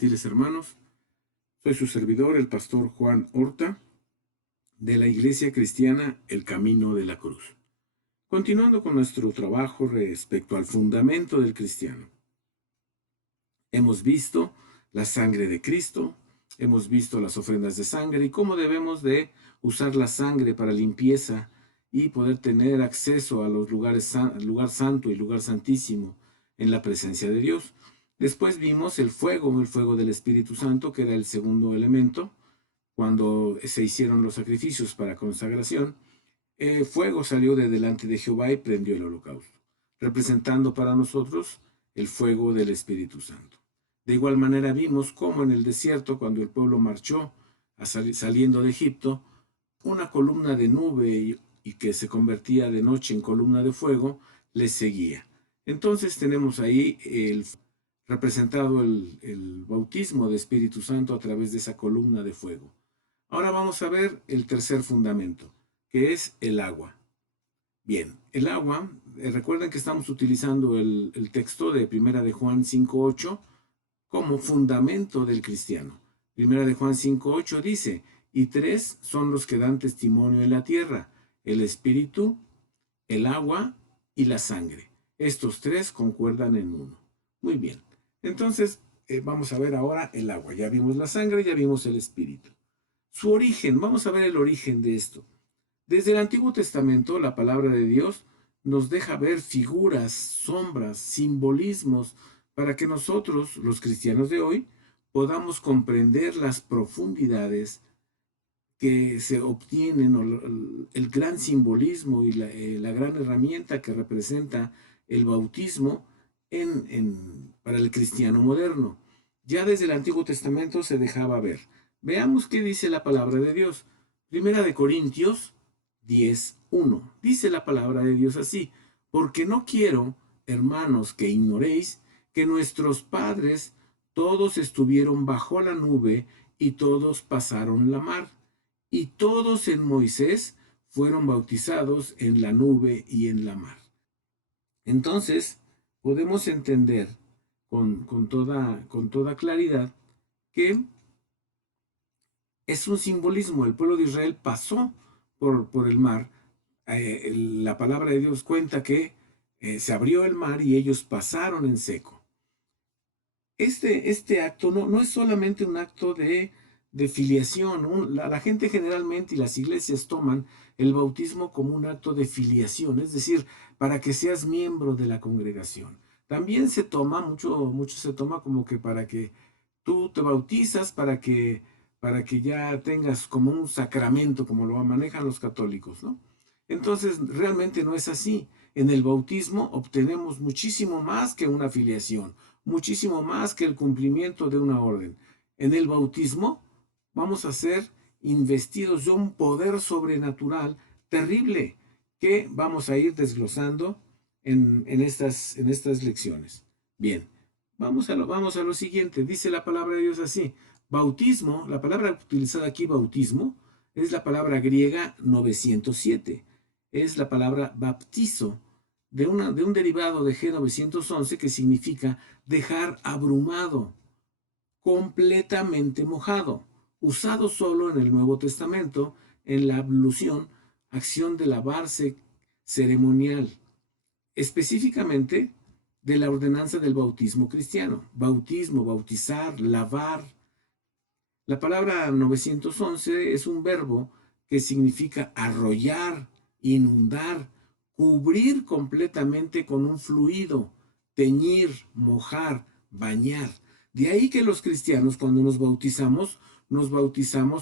gentiles hermanos. Soy su servidor, el pastor Juan Horta, de la Iglesia Cristiana El Camino de la Cruz. Continuando con nuestro trabajo respecto al fundamento del cristiano. Hemos visto la sangre de Cristo, hemos visto las ofrendas de sangre y cómo debemos de usar la sangre para limpieza y poder tener acceso a los lugar santo y lugar santísimo en la presencia de Dios. Después vimos el fuego del Espíritu Santo, que era el segundo elemento, cuando se hicieron los sacrificios para consagración. El fuego salió de delante de Jehová y prendió el holocausto, representando para nosotros el fuego del Espíritu Santo. De igual manera vimos cómo en el desierto, cuando el pueblo marchó saliendo de Egipto, una columna de nube y que se convertía de noche en columna de fuego, les seguía. Entonces tenemos ahí representado el bautismo de Espíritu Santo a través de esa columna de fuego. Ahora vamos a ver el tercer fundamento, que es el agua. Bien, el agua, recuerden que estamos utilizando el texto de 1 de Juan 5:8 como fundamento del cristiano. 1 de Juan 5:8 dice, y tres son los que dan testimonio en la tierra, el espíritu, el agua y la sangre. Estos tres concuerdan en uno. Muy bien, entonces vamos a ver ahora el agua. Ya vimos la sangre, ya vimos el espíritu. Su origen, vamos a ver el origen de esto. Desde el Antiguo Testamento, la palabra de Dios nos deja ver figuras, sombras, simbolismos, para que nosotros, los cristianos de hoy, podamos comprender las profundidades que se obtienen, o el gran simbolismo y la gran herramienta que representa el bautismo para el cristiano moderno. Ya desde el Antiguo Testamento se dejaba ver. Veamos qué dice la palabra de Dios. 1 de Corintios 10:1. Dice la palabra de Dios así: porque no quiero, hermanos, que ignoréis que nuestros padres todos estuvieron bajo la nube y todos pasaron la mar, y todos en Moisés fueron bautizados en la nube y en la mar. Entonces, podemos entender con toda claridad que es un simbolismo. El pueblo de Israel pasó por el mar. La palabra de Dios cuenta que se abrió el mar y ellos pasaron en seco. Este acto no es solamente un acto de filiación. La gente generalmente y las iglesias toman el bautismo como un acto de filiación, es decir, para que seas miembro de la congregación. También se toma, mucho se toma como que para que tú te bautizas, para que ya tengas como un sacramento, como lo manejan los católicos, ¿no? Entonces, realmente no es así. En el bautismo obtenemos muchísimo más que una filiación, muchísimo más que el cumplimiento de una orden. En el bautismo vamos a ser investidos de un poder sobrenatural terrible que vamos a ir desglosando en estas lecciones. Bien, vamos a lo siguiente. Dice la palabra de Dios así: bautismo, la palabra utilizada aquí, bautismo, es la palabra griega 907. Es la palabra baptizo, de un derivado de G911 que significa dejar abrumado, completamente mojado, usado solo en el Nuevo Testamento, en la ablución, acción de lavarse ceremonial, específicamente de la ordenanza del bautismo cristiano. Bautismo, bautizar, lavar. La palabra 911 es un verbo que significa arrollar, inundar, cubrir completamente con un fluido, teñir, mojar, bañar. De ahí que los cristianos, cuando nos bautizamos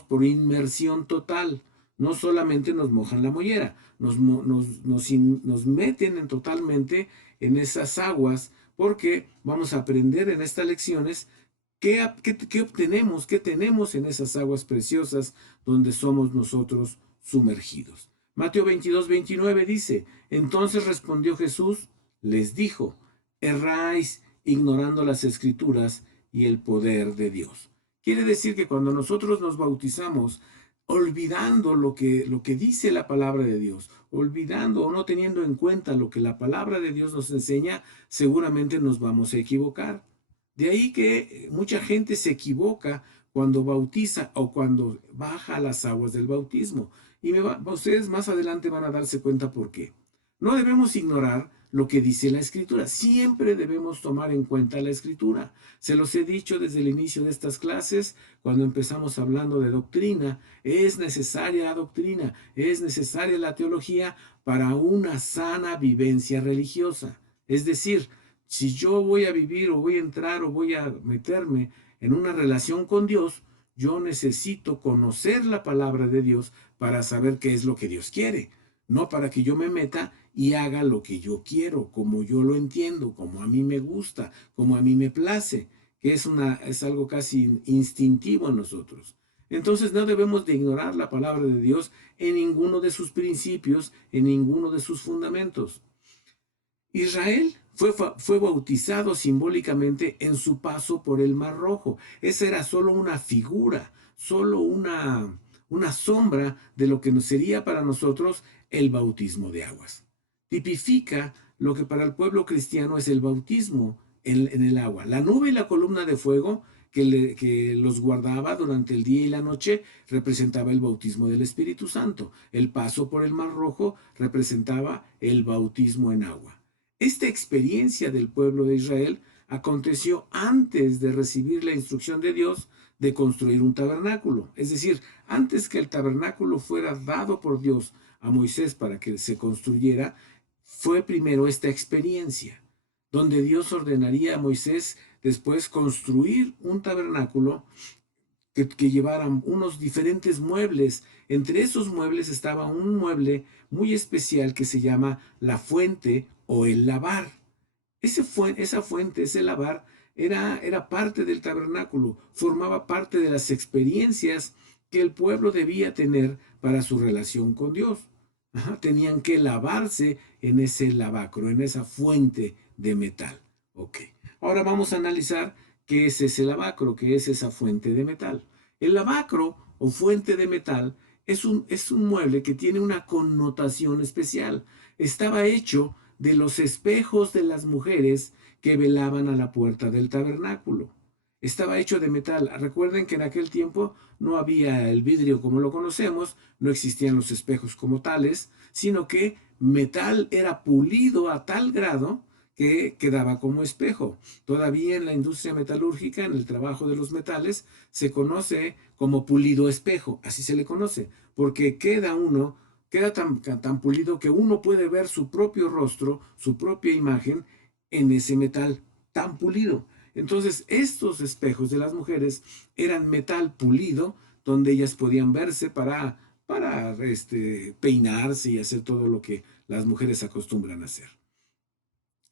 por inmersión total. No solamente nos mojan la mollera, nos meten totalmente en esas aguas, porque vamos a aprender en estas lecciones qué obtenemos, qué tenemos en esas aguas preciosas donde somos nosotros sumergidos. Mateo 22:29 dice: entonces respondió Jesús, les dijo, erráis ignorando las Escrituras y el poder de Dios. Quiere decir que cuando nosotros nos bautizamos, olvidando lo que dice la palabra de Dios, olvidando o no teniendo en cuenta lo que la palabra de Dios nos enseña, seguramente nos vamos a equivocar. De ahí que mucha gente se equivoca cuando bautiza o cuando baja a las aguas del bautismo. Y ustedes más adelante van a darse cuenta por qué. No debemos ignorar lo que dice la Escritura. Siempre debemos tomar en cuenta la Escritura. Se los he dicho desde el inicio de estas clases, cuando empezamos hablando de doctrina. Es necesaria la doctrina, es necesaria la teología para una sana vivencia religiosa. Es decir, si yo voy a vivir o voy a entrar o voy a meterme en una relación con Dios, yo necesito conocer la palabra de Dios para saber qué es lo que Dios quiere, no para que yo me meta y haga lo que yo quiero, como yo lo entiendo, como a mí me gusta, como a mí me place, que es algo casi instintivo en nosotros. Entonces no debemos de ignorar la palabra de Dios en ninguno de sus principios, en ninguno de sus fundamentos. Israel fue bautizado simbólicamente en su paso por el Mar Rojo. Esa era solo una figura, solo una sombra de lo que sería para nosotros el bautismo de aguas. Tipifica lo que para el pueblo cristiano es el bautismo en el agua. La nube y la columna de fuego que los guardaba durante el día y la noche representaba el bautismo del Espíritu Santo. El paso por el Mar Rojo representaba el bautismo en agua. Esta experiencia del pueblo de Israel aconteció antes de recibir la instrucción de Dios de construir un tabernáculo. Es decir, antes que el tabernáculo fuera dado por Dios a Moisés para que se construyera, fue primero esta experiencia, donde Dios ordenaría a Moisés después construir un tabernáculo que llevaran unos diferentes muebles. Entre esos muebles estaba un mueble muy especial que se llama la fuente o el lavar. Esa fuente, ese lavar, era parte del tabernáculo, formaba parte de las experiencias que el pueblo debía tener para su relación con Dios. Tenían que lavarse en ese lavacro, en esa fuente de metal. Ok. Ahora vamos a analizar qué es ese lavacro, qué es esa fuente de metal. El lavacro o fuente de metal es un mueble que tiene una connotación especial. Estaba hecho de los espejos de las mujeres que velaban a la puerta del tabernáculo. Estaba hecho de metal. Recuerden que en aquel tiempo no había el vidrio como lo conocemos, no existían los espejos como tales, sino que metal era pulido a tal grado que quedaba como espejo. Todavía en la industria metalúrgica, en el trabajo de los metales, se conoce como pulido espejo, así se le conoce, porque queda tan pulido que uno puede ver su propio rostro, su propia imagen en ese metal tan pulido. Entonces, estos espejos de las mujeres eran metal pulido, donde ellas podían verse para peinarse y hacer todo lo que las mujeres acostumbran a hacer.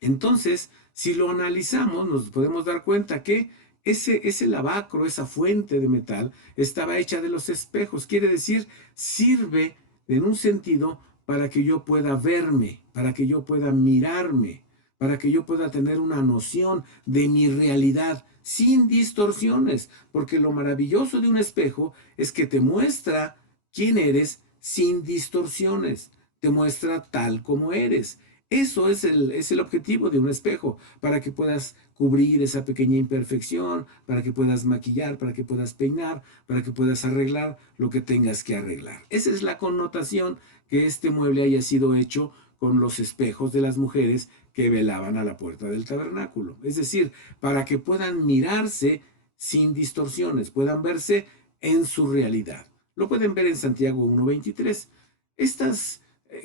Entonces, si lo analizamos, nos podemos dar cuenta que ese lavacro, esa fuente de metal, estaba hecha de los espejos. Quiere decir, sirve en un sentido para que yo pueda verme, para que yo pueda mirarme, para que yo pueda tener una noción de mi realidad sin distorsiones, porque lo maravilloso de un espejo es que te muestra quién eres sin distorsiones, te muestra tal como eres. Eso es el objetivo de un espejo, para que puedas cubrir esa pequeña imperfección, para que puedas maquillar, para que puedas peinar, para que puedas arreglar lo que tengas que arreglar. Esa es la connotación que este mueble haya sido hecho con los espejos de las mujeres que velaban a la puerta del tabernáculo. Es decir, para que puedan mirarse sin distorsiones, puedan verse en su realidad. Lo pueden ver en Santiago 1:23.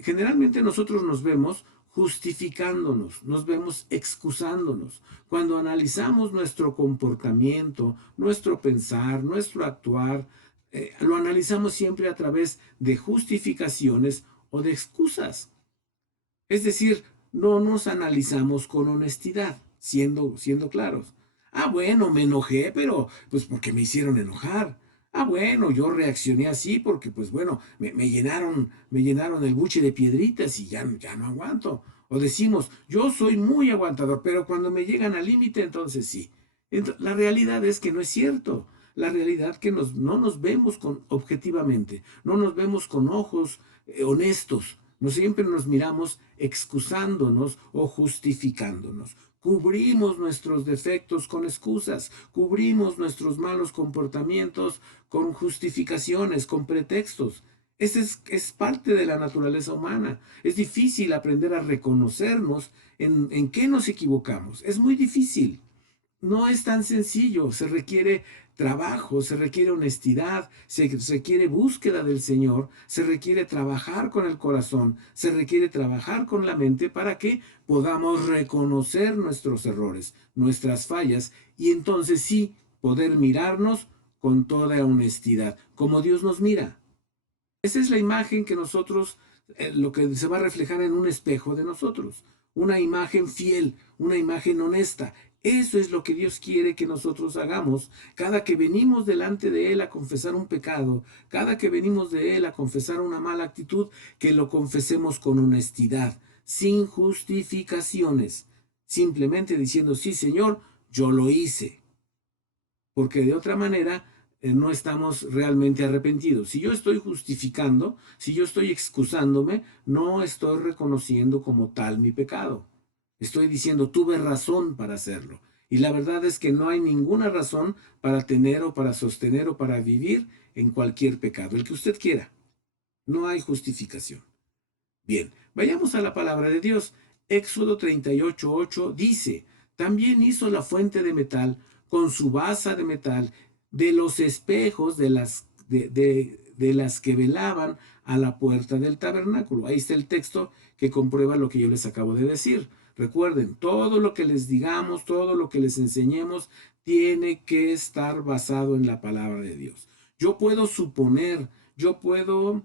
Generalmente nosotros nos vemos justificándonos, nos vemos excusándonos. Cuando analizamos nuestro comportamiento, nuestro pensar, nuestro actuar, lo analizamos siempre a través de justificaciones o de excusas. Es decir, no nos analizamos con honestidad, siendo claros. Ah, bueno, me enojé, pero pues porque me hicieron enojar. Ah, bueno, yo reaccioné así porque, pues bueno, me llenaron el buche de piedritas y ya no aguanto. O decimos, yo soy muy aguantador, pero cuando me llegan al límite, entonces sí. La realidad es que no es cierto. La realidad es que no nos vemos objetivamente, no nos vemos con ojos honestos, No siempre nos miramos excusándonos o justificándonos. Cubrimos nuestros defectos con excusas, cubrimos nuestros malos comportamientos con justificaciones, con pretextos. Es parte de la naturaleza humana. Es difícil aprender a reconocernos en qué nos equivocamos. Es muy difícil. No es tan sencillo, se requiere trabajo, se requiere honestidad, se requiere búsqueda del Señor, se requiere trabajar con el corazón, se requiere trabajar con la mente para que podamos reconocer nuestros errores, nuestras fallas y entonces sí poder mirarnos con toda honestidad, como Dios nos mira. Esa es la imagen que nosotros, lo que se va a reflejar en un espejo de nosotros. Una imagen fiel, una imagen honesta. Eso es lo que Dios quiere que nosotros hagamos. Cada que venimos delante de Él a confesar un pecado, cada que venimos de Él a confesar una mala actitud, que lo confesemos con honestidad, sin justificaciones. Simplemente diciendo, sí, Señor, yo lo hice. Porque de otra manera no estamos realmente arrepentidos. Si yo estoy justificando, si yo estoy excusándome, no estoy reconociendo como tal mi pecado. Estoy diciendo, tuve razón para hacerlo. Y la verdad es que no hay ninguna razón para tener o para sostener o para vivir en cualquier pecado, el que usted quiera. No hay justificación. Bien, vayamos a la palabra de Dios. Éxodo 38:8 dice, también hizo la fuente de metal con su basa de metal de los espejos de las que velaban a la puerta del tabernáculo. Ahí está el texto que comprueba lo que yo les acabo de decir. Recuerden, todo lo que les digamos, todo lo que les enseñemos, tiene que estar basado en la palabra de Dios. Yo puedo suponer, yo puedo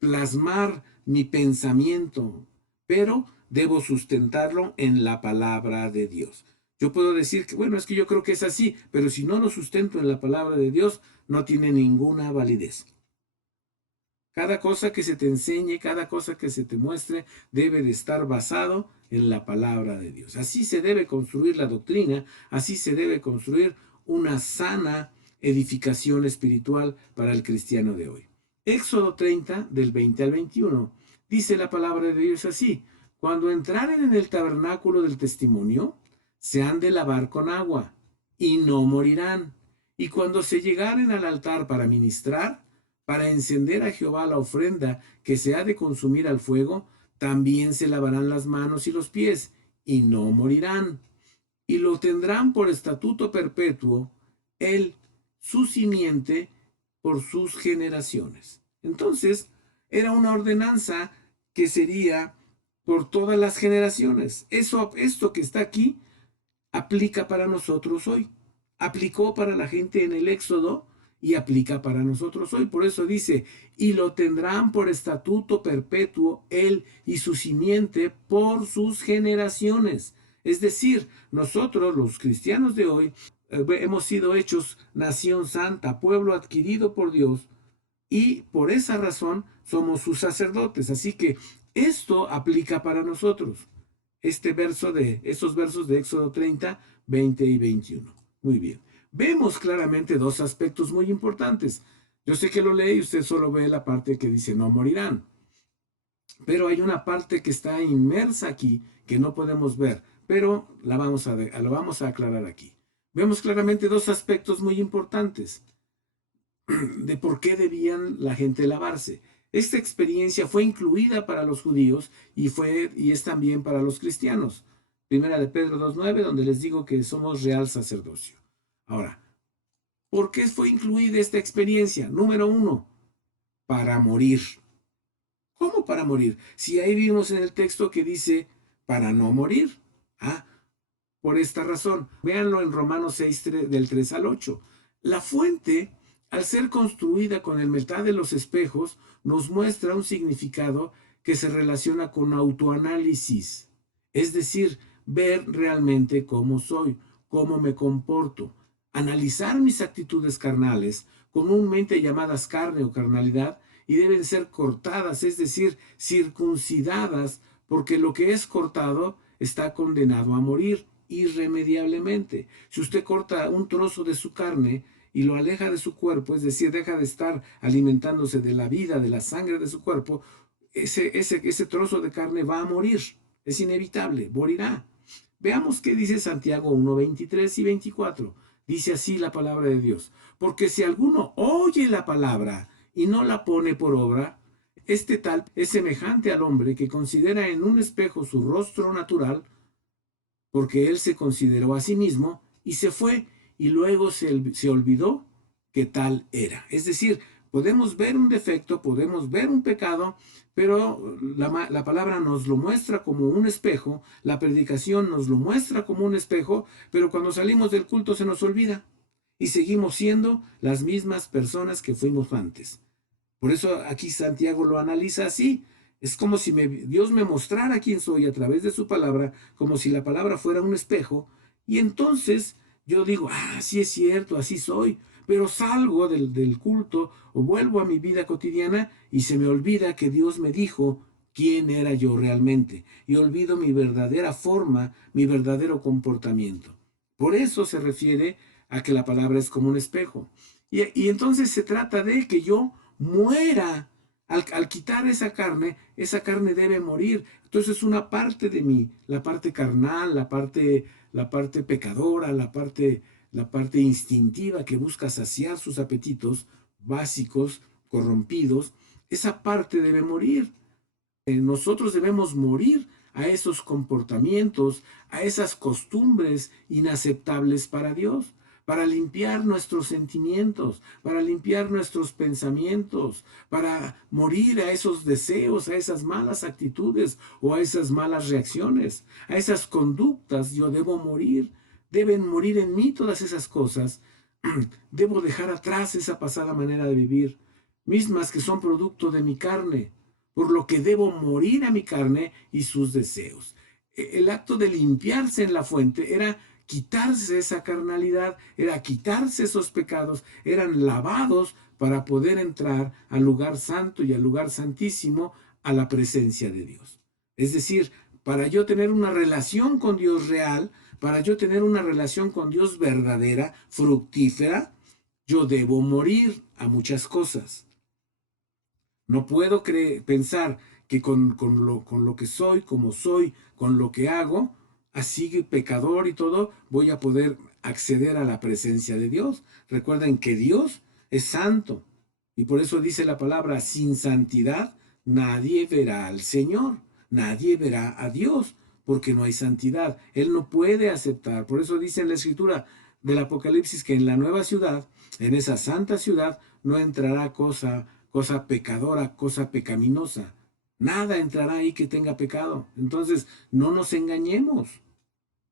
plasmar mi pensamiento, pero debo sustentarlo en la palabra de Dios. Yo puedo decir que, bueno, es que yo creo que es así, pero si no lo sustento en la palabra de Dios, no tiene ninguna validez. Cada cosa que se te enseñe, cada cosa que se te muestre, debe de estar basado en la palabra de Dios. Así se debe construir la doctrina, así se debe construir una sana edificación espiritual para el cristiano de hoy. Éxodo 30, del 20 al 21, dice la palabra de Dios así: cuando entraren en el tabernáculo del testimonio, se han de lavar con agua, y no morirán. Y cuando se llegaren al altar para ministrar, para encender a Jehová la ofrenda que se ha de consumir al fuego, también se lavarán las manos y los pies, y no morirán. Y lo tendrán por estatuto perpetuo, él, su simiente, por sus generaciones. Entonces, era una ordenanza que sería por todas las generaciones. Esto que está aquí aplica para nosotros hoy. Aplicó para la gente en el Éxodo y aplica para nosotros hoy. Por eso dice, y lo tendrán por estatuto perpetuo él y su simiente por sus generaciones. Es decir, nosotros los cristianos de hoy hemos sido hechos nación santa, pueblo adquirido por Dios, y por esa razón somos sus sacerdotes. Así que esto aplica para nosotros. Estos versos de Éxodo 30, 20 y 21. Muy bien. Vemos claramente dos aspectos muy importantes. Yo sé que lo lee y usted solo ve la parte que dice no morirán. Pero hay una parte que está inmersa aquí que no podemos ver, pero lo vamos a aclarar aquí. Vemos claramente dos aspectos muy importantes de por qué debían la gente lavarse. Esta experiencia fue incluida para los judíos y es también para los cristianos. Primera de Pedro 2:9, donde les digo que somos real sacerdocio. Ahora, ¿por qué fue incluida esta experiencia? Número uno, para morir. ¿Cómo para morir? Si ahí vimos en el texto que dice para no morir. Ah, por esta razón. Véanlo en Romanos 6, del 3 al 8. La fuente, al ser construida con el metal de los espejos, nos muestra un significado que se relaciona con autoanálisis. Es decir, ver realmente cómo soy, cómo me comporto. Analizar mis actitudes carnales, comúnmente llamadas carne o carnalidad, y deben ser cortadas, es decir, circuncidadas, porque lo que es cortado está condenado a morir irremediablemente. Si usted corta un trozo de su carne y lo aleja de su cuerpo, es decir, deja de estar alimentándose de la vida, de la sangre de su cuerpo, ese trozo de carne va a morir. Es inevitable, morirá. Veamos qué dice Santiago 1, 23 y 24. Dice así la palabra de Dios. Porque si alguno oye la palabra y no la pone por obra, este tal es semejante al hombre que considera en un espejo su rostro natural, porque él se consideró a sí mismo y se fue y luego se olvidó que tal era. Es decir, podemos ver un defecto, podemos ver un pecado, pero la palabra nos lo muestra como un espejo, la predicación nos lo muestra como un espejo, pero cuando salimos del culto se nos olvida y seguimos siendo las mismas personas que fuimos antes. Por eso aquí Santiago lo analiza así. Es como si Dios me mostrara quién soy a través de su palabra, como si la palabra fuera un espejo, y entonces yo digo, sí es cierto, así soy, pero salgo del culto o vuelvo a mi vida cotidiana y se me olvida que Dios me dijo quién era yo realmente, y olvido mi verdadera forma, mi verdadero comportamiento. Por eso se refiere a que la palabra es como un espejo. Y entonces se trata de que yo muera. Al quitar esa carne debe morir. Entonces una parte de mí, la parte carnal, la parte pecadora, la parte instintiva que busca saciar sus apetitos básicos, corrompidos, esa parte debe morir. Nosotros debemos morir a esos comportamientos, a esas costumbres inaceptables para Dios, para limpiar nuestros sentimientos, para limpiar nuestros pensamientos, para morir a esos deseos, a esas malas actitudes o a esas malas reacciones, a esas conductas. Yo debo morir, deben morir en mí todas esas cosas. Debo dejar atrás esa pasada manera de vivir, mismas que son producto de mi carne, por lo que debo morir a mi carne y sus deseos. El acto de limpiarse en la fuente era quitarse esa carnalidad, era quitarse esos pecados, eran lavados para poder entrar al lugar santo y al lugar santísimo, a la presencia de Dios. Es decir, para yo tener una relación con Dios real, para yo tener una relación con Dios verdadera, fructífera, yo debo morir a muchas cosas. No puedo pensar que con lo que soy, como soy, con lo que hago, así pecador y todo, voy a poder acceder a la presencia de Dios. Recuerden que Dios es santo. Y por eso dice la palabra, sin santidad nadie verá al Señor, nadie verá a Dios, porque no hay santidad. Él no puede aceptar. Por eso dice en la escritura del Apocalipsis que en la nueva ciudad, en esa santa ciudad, no entrará cosa pecadora, cosa pecaminosa. Nada entrará ahí que tenga pecado. Entonces, no nos engañemos.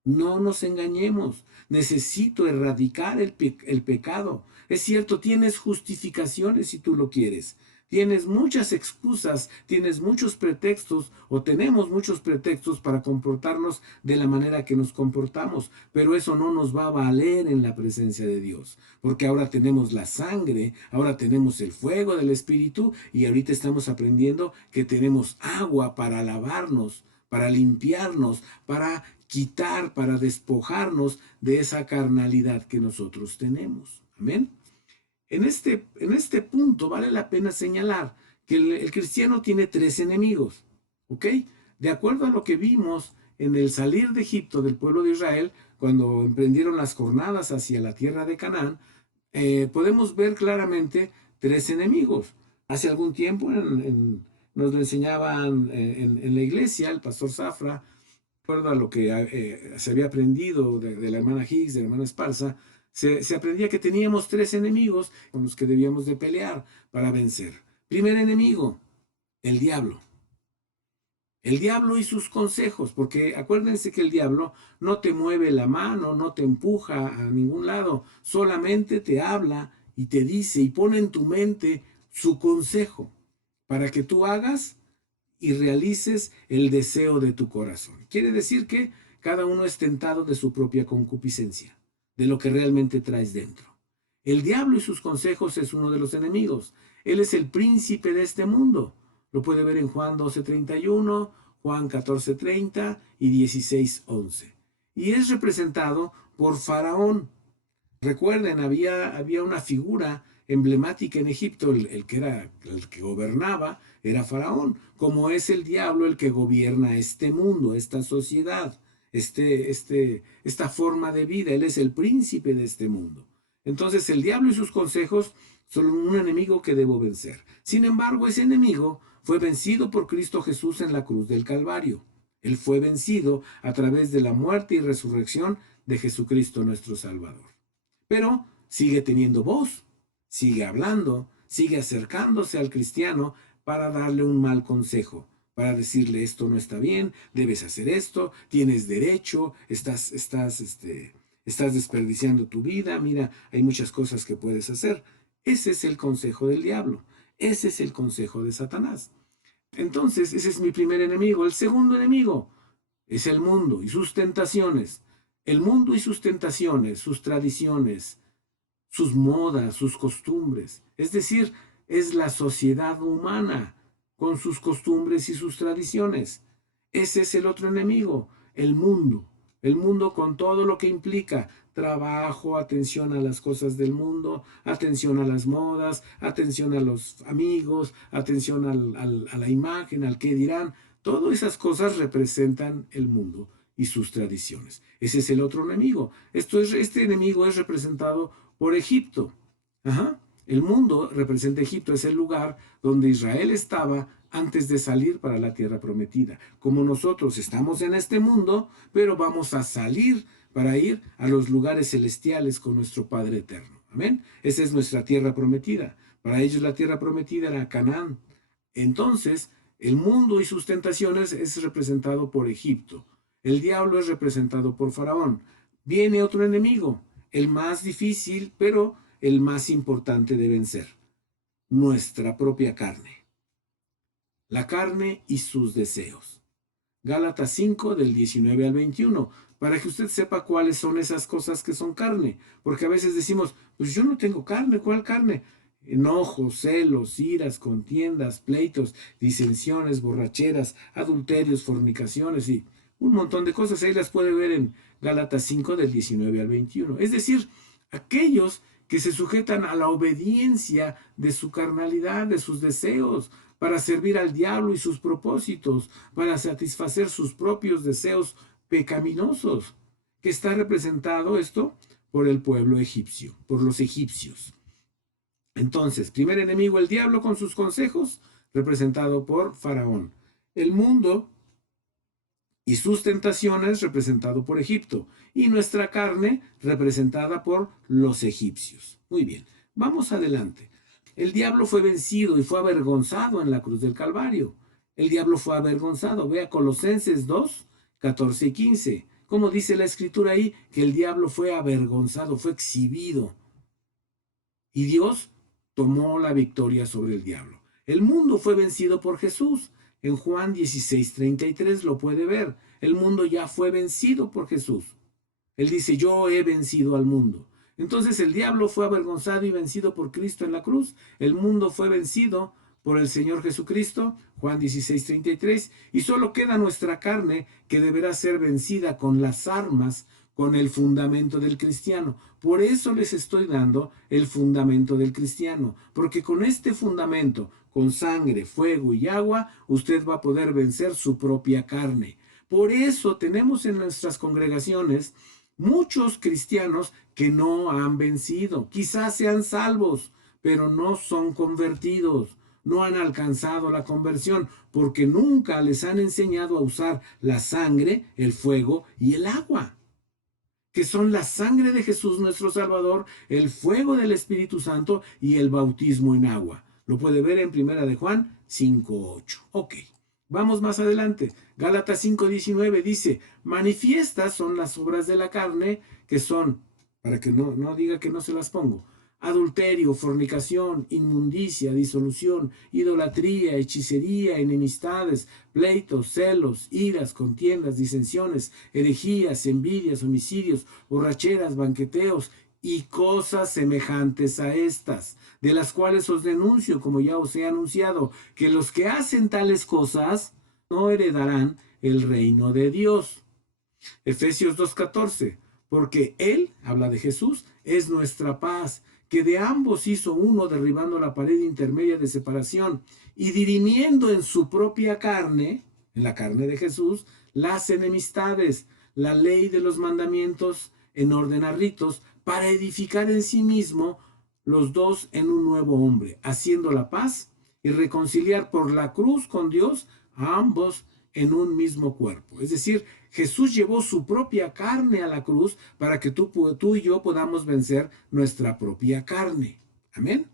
No nos engañemos. Necesito erradicar el pecado. Es cierto, tienes justificaciones si tú lo quieres. Tienes muchas excusas, tienes muchos pretextos o tenemos muchos pretextos para comportarnos de la manera que nos comportamos, pero eso no nos va a valer en la presencia de Dios, porque ahora tenemos la sangre, ahora tenemos el fuego del Espíritu y ahorita estamos aprendiendo que tenemos agua para lavarnos, para limpiarnos, para quitar, para despojarnos de esa carnalidad que nosotros tenemos. Amén. En este punto vale la pena señalar que el cristiano tiene tres enemigos, ¿ok? De acuerdo a lo que vimos en el salir de Egipto del pueblo de Israel, cuando emprendieron las jornadas hacia la tierra de Canaán, podemos ver claramente tres enemigos. Hace algún tiempo nos lo enseñaban en la iglesia, el pastor Zafra, de acuerdo a lo que se había aprendido de la hermana Higgs, de la hermana Esparza, se aprendía que teníamos tres enemigos con los que debíamos de pelear para vencer. Primer enemigo, el diablo. El diablo y sus consejos, porque acuérdense que el diablo no te mueve la mano, no te empuja a ningún lado, solamente te habla y te dice y pone en tu mente su consejo para que tú hagas y realices el deseo de tu corazón. Quiere decir que cada uno es tentado de su propia concupiscencia, de lo que realmente traes dentro. El diablo y sus consejos es uno de los enemigos. Él es el príncipe de este mundo. Lo puede ver en Juan 12:31, Juan 14:30 y 16:11. Y es representado por Faraón. Recuerden, había una figura emblemática en Egipto, el que gobernaba, era Faraón, como es el diablo el que gobierna este mundo, esta sociedad, esta forma de vida. Él es el príncipe de este mundo. Entonces el diablo y sus consejos son un enemigo que debo vencer. Sin embargo, ese enemigo fue vencido por Cristo Jesús en la cruz del Calvario. Él fue vencido a través de la muerte y resurrección de Jesucristo nuestro Salvador. Pero sigue teniendo voz, sigue hablando, sigue acercándose al cristiano para darle un mal consejo, para decirle esto no está bien, debes hacer esto, tienes derecho, estás desperdiciando tu vida, mira, hay muchas cosas que puedes hacer. Ese es el consejo del diablo, ese es el consejo de Satanás. Entonces, ese es mi primer enemigo. El segundo enemigo es el mundo y sus tentaciones. El mundo y sus tentaciones, sus tradiciones, sus modas, sus costumbres. Es decir, es la sociedad humana con sus costumbres y sus tradiciones. Ese es el otro enemigo, el mundo. El mundo con todo lo que implica trabajo, atención a las cosas del mundo, atención a las modas, atención a los amigos, atención a la imagen, al qué dirán. Todas esas cosas representan el mundo y sus tradiciones. Ese es el otro enemigo. Este enemigo es representado por Egipto. El mundo representa Egipto, es el lugar donde Israel estaba antes de salir para la tierra prometida. Como nosotros estamos en este mundo, pero vamos a salir para ir a los lugares celestiales con nuestro Padre eterno. Amén. Esa es nuestra tierra prometida. Para ellos la tierra prometida era Canaán. Entonces, el mundo y sus tentaciones es representado por Egipto. El diablo es representado por Faraón. Viene otro enemigo, el más difícil, pero el más importante de vencer. Nuestra propia carne. La carne y sus deseos. Gálatas 5 del 19 al 21, para que usted sepa cuáles son esas cosas que son carne, porque a veces decimos, pues yo no tengo carne, ¿cuál carne? Enojos, celos, iras, contiendas, pleitos, disensiones, borracheras, adulterios, fornicaciones y un montón de cosas. Ahí las puede ver en Gálatas 5 del 19 al 21. Es decir, aquellos que se sujetan a la obediencia de su carnalidad, de sus deseos, para servir al diablo y sus propósitos, para satisfacer sus propios deseos pecaminosos, que está representado esto por el pueblo egipcio, por los egipcios. Entonces, primer enemigo, el diablo con sus consejos, representado por Faraón. El mundo y sus tentaciones, representado por Egipto. Y nuestra carne, representada por los egipcios. Muy bien, vamos adelante. El diablo fue vencido y fue avergonzado en la cruz del Calvario. El diablo fue avergonzado. Vea Colosenses 2, 14 y 15. Como dice la escritura ahí, que el diablo fue avergonzado, fue exhibido. Y Dios tomó la victoria sobre el diablo. El mundo fue vencido por Jesús. En Juan 16:33 lo puede ver. El mundo ya fue vencido por Jesús. Él dice, yo he vencido al mundo. Entonces el diablo fue avergonzado y vencido por Cristo en la cruz. El mundo fue vencido por el Señor Jesucristo, Juan 16:33, y solo queda nuestra carne que deberá ser vencida con las armas, con el fundamento del cristiano. Por eso les estoy dando el fundamento del cristiano, porque con este fundamento, con sangre, fuego y agua, usted va a poder vencer su propia carne. Por eso tenemos en nuestras congregaciones muchos cristianos que no han vencido. Quizás sean salvos, pero no son convertidos. No han alcanzado la conversión porque nunca les han enseñado a usar la sangre, el fuego y el agua, que son la sangre de Jesús nuestro Salvador, el fuego del Espíritu Santo y el bautismo en agua. Lo puede ver en 1 de Juan 5:8. Ok, vamos más adelante. Gálatas 5:19 dice, manifiestas son las obras de la carne, que son, para que no diga que no se las pongo, adulterio, fornicación, inmundicia, disolución, idolatría, hechicería, enemistades, pleitos, celos, iras, contiendas, disensiones, herejías, envidias, homicidios, borracheras, banqueteos y cosas semejantes a estas, de las cuales os denuncio, como ya os he anunciado, que los que hacen tales cosas no heredarán el reino de Dios. Efesios 2:14, porque Él, habla de Jesús, es nuestra paz, que de ambos hizo uno, derribando la pared intermedia de separación y dirimiendo en su propia carne, en la carne de Jesús, las enemistades, la ley de los mandamientos en orden a ritos, para edificar en sí mismo los dos en un nuevo hombre, haciendo la paz y reconciliar por la cruz con Dios a ambos en un mismo cuerpo. Es decir, Jesús llevó su propia carne a la cruz para que tú y yo podamos vencer nuestra propia carne. Amén.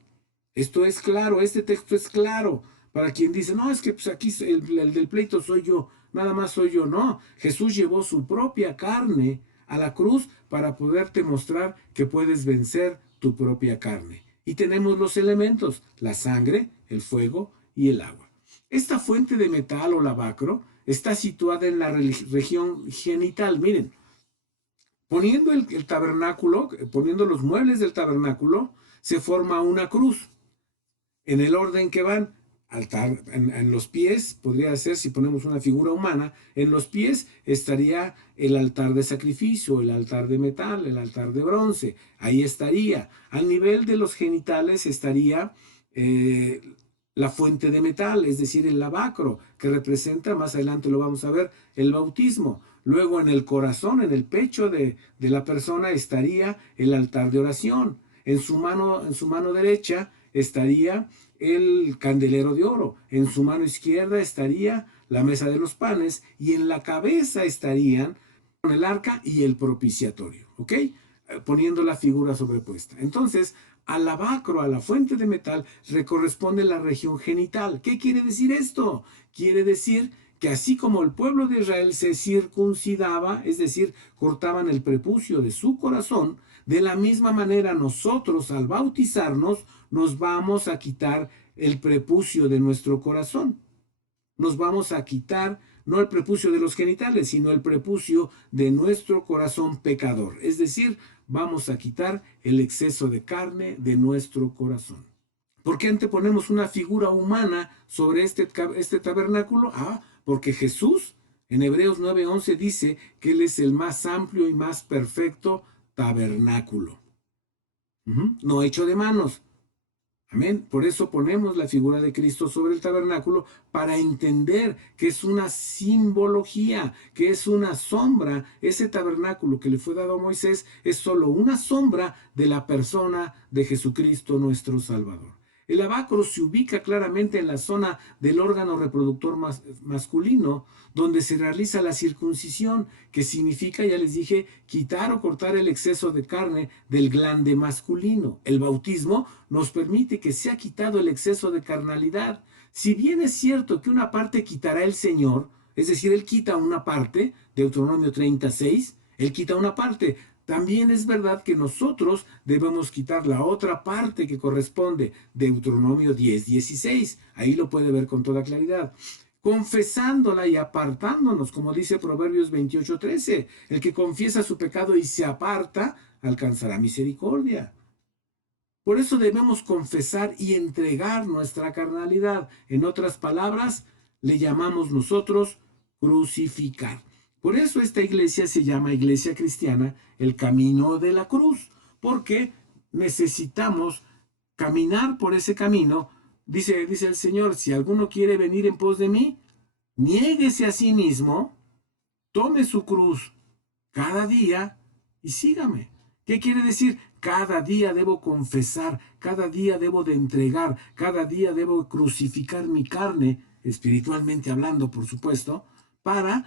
Esto es claro, este texto es claro. Para quien dice, no, es que pues aquí el del pleito soy yo, nada más soy yo. No, Jesús llevó su propia carne a la cruz para poderte mostrar que puedes vencer tu propia carne. Y tenemos los elementos, la sangre, el fuego y el agua. Esta fuente de metal o lavacro está situada en la región genital. Miren, poniendo el tabernáculo, poniendo los muebles del tabernáculo, se forma una cruz. En el orden que van, altar, en los pies, podría ser, si ponemos una figura humana, en los pies estaría el altar de sacrificio, el altar de metal, el altar de bronce, ahí estaría. Al nivel de los genitales estaría la fuente de metal, es decir, el lavacro, que representa, más adelante lo vamos a ver, el bautismo. Luego en el corazón, en el pecho de la persona estaría el altar de oración. En su mano derecha estaría el candelero de oro, en su mano izquierda estaría la mesa de los panes y en la cabeza estarían el arca y el propiciatorio, ¿ok? Poniendo la figura sobrepuesta. Entonces, al lavacro, a la fuente de metal, le corresponde la región genital. ¿Qué quiere decir esto? Quiere decir que así como el pueblo de Israel se circuncidaba, es decir, cortaban el prepucio de su corazón, de la misma manera nosotros al bautizarnos nos vamos a quitar el prepucio de nuestro corazón. Nos vamos a quitar no el prepucio de los genitales, sino el prepucio de nuestro corazón pecador. Es decir, vamos a quitar el exceso de carne de nuestro corazón. ¿Por qué anteponemos una figura humana sobre este tabernáculo? Porque Jesús en Hebreos 9:11 dice que Él es el más amplio y más perfecto tabernáculo. No hecho de manos. Amén. Por eso ponemos la figura de Cristo sobre el tabernáculo para entender que es una simbología, que es una sombra. Ese tabernáculo que le fue dado a Moisés es solo una sombra de la persona de Jesucristo nuestro Salvador. El lavacro se ubica claramente en la zona del órgano reproductor masculino, donde se realiza la circuncisión, que significa, ya les dije, quitar o cortar el exceso de carne del glande masculino. El bautismo nos permite que sea quitado el exceso de carnalidad. Si bien es cierto que una parte quitará el Señor, es decir, Él quita una parte, Deuteronomio 36, Él quita una parte. También es verdad que nosotros debemos quitar la otra parte que corresponde, Deuteronomio 10:16. Ahí lo puede ver con toda claridad. Confesándola y apartándonos, como dice Proverbios 28:13. El que confiesa su pecado y se aparta, alcanzará misericordia. Por eso debemos confesar y entregar nuestra carnalidad. En otras palabras, le llamamos nosotros crucificar. Por eso esta iglesia se llama Iglesia Cristiana, el camino de la cruz, porque necesitamos caminar por ese camino. Dice el Señor, si alguno quiere venir en pos de mí, niéguese a sí mismo, tome su cruz cada día y sígame. ¿Qué quiere decir? Cada día debo confesar, cada día debo de entregar, cada día debo crucificar mi carne, espiritualmente hablando, por supuesto, para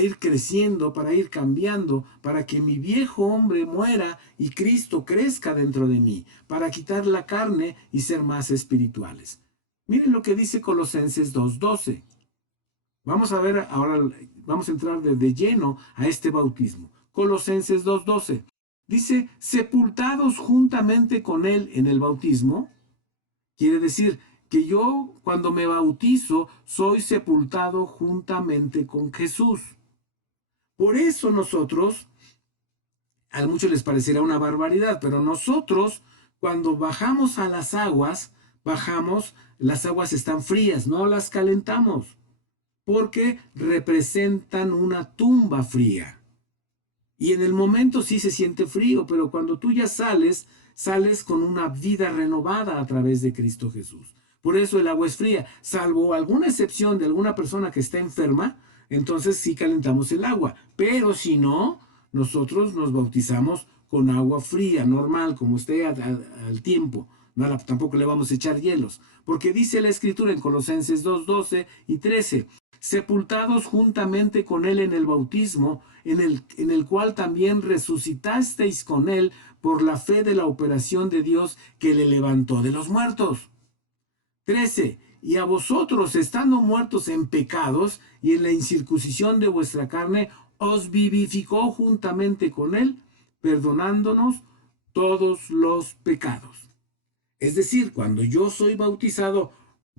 ir creciendo, para ir cambiando, para que mi viejo hombre muera y Cristo crezca dentro de mí, para quitar la carne y ser más espirituales. Miren lo que dice Colosenses 2:12. Vamos a ver ahora, vamos a entrar de lleno a este bautismo. Colosenses 2:12. Dice, sepultados juntamente con Él en el bautismo. Quiere decir que yo cuando me bautizo soy sepultado juntamente con Jesús. Por eso nosotros, a muchos les parecerá una barbaridad, pero nosotros cuando bajamos a las aguas, las aguas están frías, no las calentamos, porque representan una tumba fría. Y en el momento sí se siente frío, pero cuando tú ya sales, sales con una vida renovada a través de Cristo Jesús. Por eso el agua es fría, salvo alguna excepción de alguna persona que está enferma, entonces sí calentamos el agua. Pero si no, nosotros nos bautizamos con agua fría, normal, como esté al tiempo. No, tampoco le vamos a echar hielos, porque dice la Escritura en Colosenses 2:12 y 13, sepultados juntamente con él en el bautismo, en el cual también resucitasteis con él por la fe de la operación de Dios que le levantó de los muertos. 13. Y a vosotros, estando muertos en pecados y en la incircuncisión de vuestra carne, os vivificó juntamente con él, perdonándonos todos los pecados. Es decir, cuando yo soy bautizado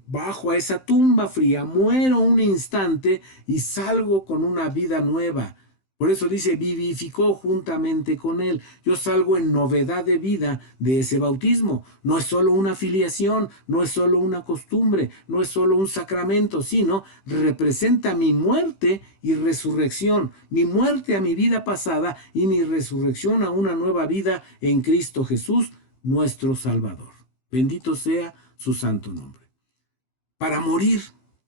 bajo a esa tumba fría, muero un instante y salgo con una vida nueva. Por eso dice, vivificó juntamente con él. Yo salgo en novedad de vida de ese bautismo. No es solo una filiación, no es solo una costumbre, no es solo un sacramento, sino representa mi muerte y resurrección, mi muerte a mi vida pasada y mi resurrección a una nueva vida en Cristo Jesús, nuestro Salvador. Bendito sea su santo nombre. Para morir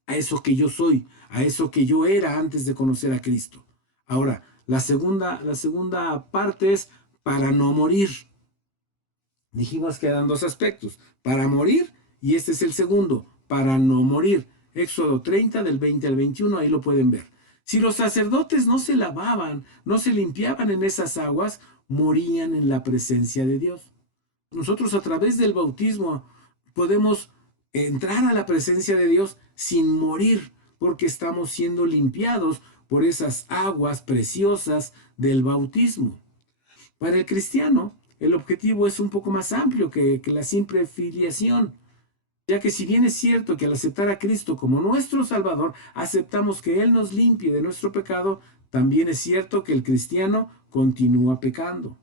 a eso que yo soy, a eso que yo era antes de conocer a Cristo. Ahora, la segunda parte es para no morir. Dijimos que eran dos aspectos, para morir, y este es el segundo, para no morir. Éxodo 30 del 20 al 21, ahí lo pueden ver. Si los sacerdotes no se lavaban, no se limpiaban en esas aguas, morían en la presencia de Dios. Nosotros a través del bautismo podemos entrar a la presencia de Dios sin morir, porque estamos siendo limpiados por esas aguas preciosas del bautismo. Para el cristiano, el objetivo es un poco más amplio que la simple filiación, ya que si bien es cierto que al aceptar a Cristo como nuestro Salvador, aceptamos que Él nos limpie de nuestro pecado, también es cierto que el cristiano continúa pecando.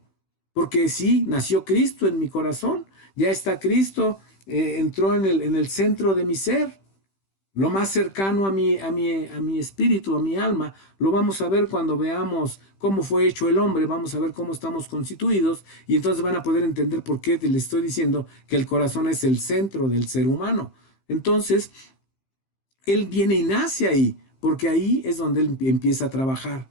Porque sí, nació Cristo en mi corazón, ya está Cristo, entró en el centro de mi ser. Lo más cercano a mi espíritu, a mi alma, lo vamos a ver cuando veamos cómo fue hecho el hombre, vamos a ver cómo estamos constituidos y entonces van a poder entender por qué les estoy diciendo que el corazón es el centro del ser humano. Entonces, Él viene y nace ahí, porque ahí es donde Él empieza a trabajar.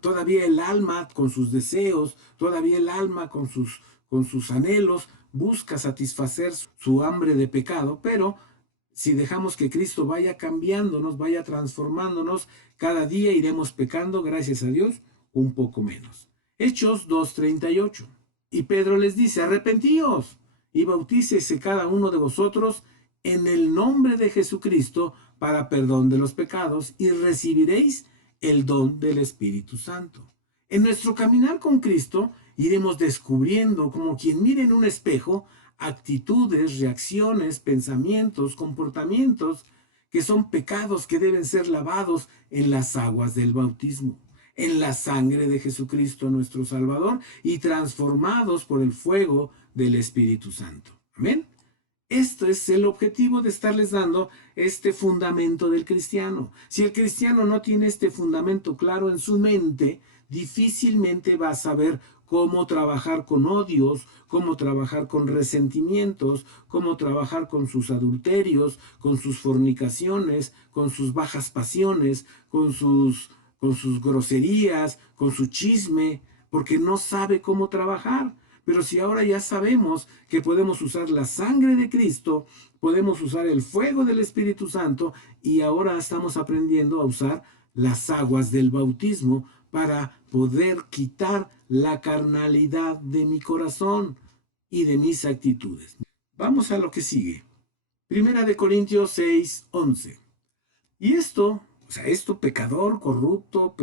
Todavía el alma con sus deseos, todavía el alma con sus anhelos, busca satisfacer su hambre de pecado, pero si dejamos que Cristo vaya cambiándonos, vaya transformándonos, cada día iremos pecando, gracias a Dios, un poco menos. Hechos 2:38. Y Pedro les dice, arrepentíos y bautícese cada uno de vosotros en el nombre de Jesucristo para perdón de los pecados y recibiréis el don del Espíritu Santo. En nuestro caminar con Cristo iremos descubriendo, como quien mira en un espejo, actitudes, reacciones, pensamientos, comportamientos que son pecados que deben ser lavados en las aguas del bautismo, en la sangre de Jesucristo nuestro Salvador y transformados por el fuego del Espíritu Santo. Amén. Esto es el objetivo de estarles dando este fundamento del cristiano. Si el cristiano no tiene este fundamento claro en su mente, difícilmente va a saber cómo trabajar con odios, cómo trabajar con resentimientos, cómo trabajar con sus adulterios, con sus fornicaciones, con sus bajas pasiones, con sus groserías, con su chisme, porque no sabe cómo trabajar. Pero si ahora ya sabemos que podemos usar la sangre de Cristo, podemos usar el fuego del Espíritu Santo y ahora estamos aprendiendo a usar las aguas del bautismo para poder quitar la carnalidad de mi corazón y de mis actitudes. Vamos a lo que sigue. Primera de Corintios 6:11. Y esto pecador, corrupto,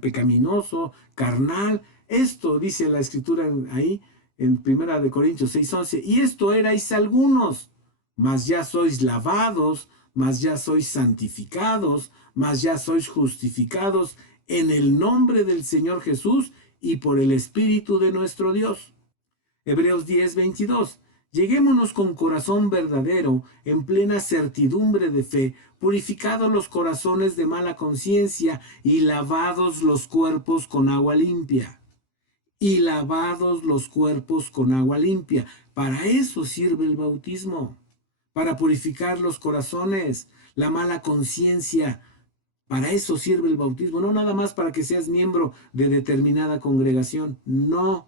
pecaminoso, carnal, esto dice la Escritura ahí, en Primera de Corintios 6:11, y esto erais algunos, mas ya sois lavados, mas ya sois santificados, mas ya sois justificados en el nombre del Señor Jesús y por el Espíritu de nuestro Dios. Hebreos 10:22. Lleguémonos con corazón verdadero, en plena certidumbre de fe, purificados los corazones de mala conciencia y lavados los cuerpos con agua limpia. y lavados los cuerpos con agua limpia. Para eso sirve el bautismo, para purificar los corazones, la mala conciencia. Para eso sirve el bautismo, no nada más para que seas miembro de determinada congregación, no.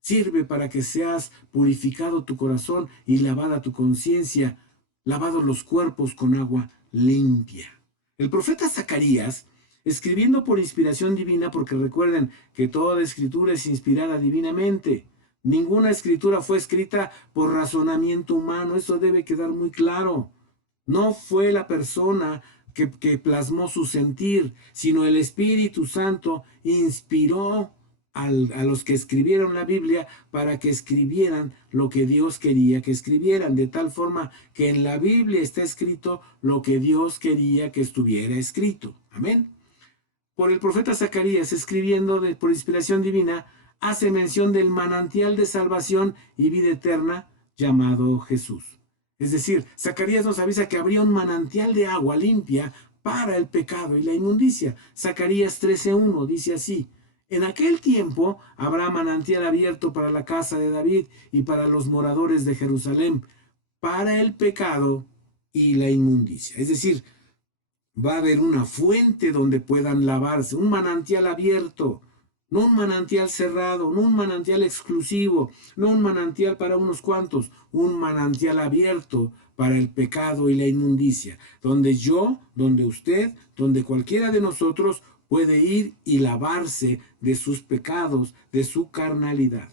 Sirve para que seas purificado tu corazón y lavada tu conciencia, lavados los cuerpos con agua limpia. El profeta Zacarías, escribiendo por inspiración divina, porque recuerden que toda escritura es inspirada divinamente, ninguna escritura fue escrita por razonamiento humano, eso debe quedar muy claro. No fue la persona que plasmó su sentir, sino el Espíritu Santo inspiró a los que escribieron la Biblia para que escribieran lo que Dios quería que escribieran, de tal forma que en la Biblia está escrito lo que Dios quería que estuviera escrito. Amén. Por el profeta Zacarías, escribiendo por inspiración divina, hace mención del manantial de salvación y vida eterna llamado Jesús. Es decir, Zacarías nos avisa que habría un manantial de agua limpia para el pecado y la inmundicia. Zacarías 13:1 dice así: en aquel tiempo habrá manantial abierto para la casa de David y para los moradores de Jerusalén, para el pecado y la inmundicia. Es decir, va a haber una fuente donde puedan lavarse, un manantial abierto, no un manantial cerrado, no un manantial exclusivo, no un manantial para unos cuantos, un manantial abierto para el pecado y la inmundicia, donde yo, donde usted, donde cualquiera de nosotros puede ir y lavarse de sus pecados, de su carnalidad.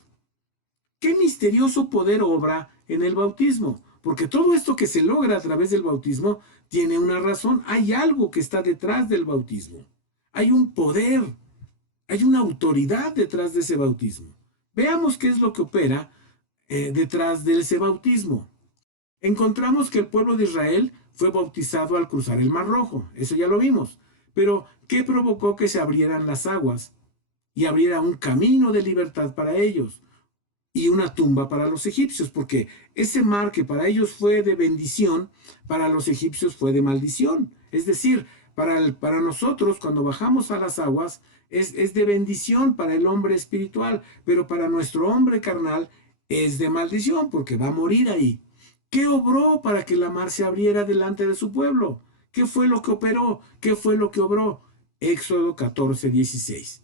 ¡Qué misterioso poder obra en el bautismo! Porque todo esto que se logra a través del bautismo tiene una razón. Hay algo que está detrás del bautismo. Hay un poder, hay una autoridad detrás de ese bautismo. Veamos qué es lo que opera detrás de ese bautismo. Encontramos que el pueblo de Israel fue bautizado al cruzar el Mar Rojo. Eso ya lo vimos. Pero, ¿qué provocó que se abrieran las aguas y abriera un camino de libertad para ellos y una tumba para los egipcios? Porque ese mar que para ellos fue de bendición, para los egipcios fue de maldición. Es decir, para nosotros, cuando bajamos a las aguas, es de bendición para el hombre espiritual, pero para nuestro hombre carnal es de maldición, porque va a morir ahí. ¿Qué obró para que la mar se abriera delante de su pueblo? ¿Qué fue lo que operó? ¿Qué fue lo que obró? Éxodo 14:16.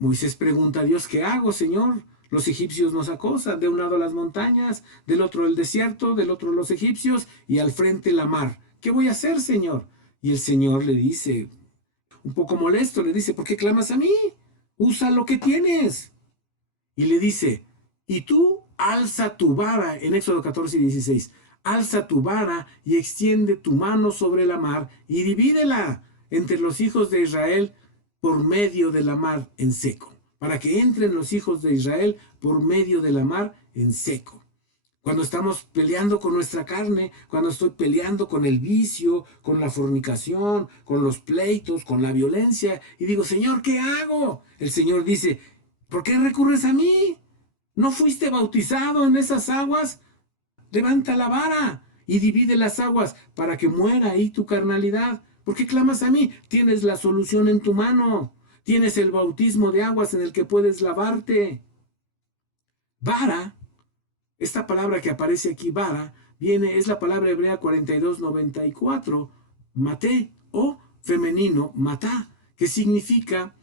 Moisés pregunta a Dios: ¿qué hago, Señor? Los egipcios nos acosan, de un lado las montañas, del otro el desierto, del otro los egipcios y al frente la mar. ¿Qué voy a hacer, Señor? Y el Señor le dice, un poco molesto, le dice: ¿por qué clamas a mí? Usa lo que tienes. Y le dice: y tú alza tu vara, en Éxodo 14:16, alza tu vara y extiende tu mano sobre la mar y divídela entre los hijos de Israel por medio de la mar en seco, para que entren los hijos de Israel por medio de la mar en seco. Cuando estamos peleando con nuestra carne, cuando estoy peleando con el vicio, con la fornicación, con los pleitos, con la violencia, y digo: Señor, ¿qué hago? El Señor dice: ¿por qué recurres a mí? ¿No fuiste bautizado en esas aguas? Levanta la vara y divide las aguas para que muera ahí tu carnalidad. ¿Por qué clamas a mí? Tienes la solución en tu mano. Tienes el bautismo de aguas en el que puedes lavarte. Vara, esta palabra que aparece aquí, vara, es la palabra hebrea 4294, maté, o femenino, matá, que significa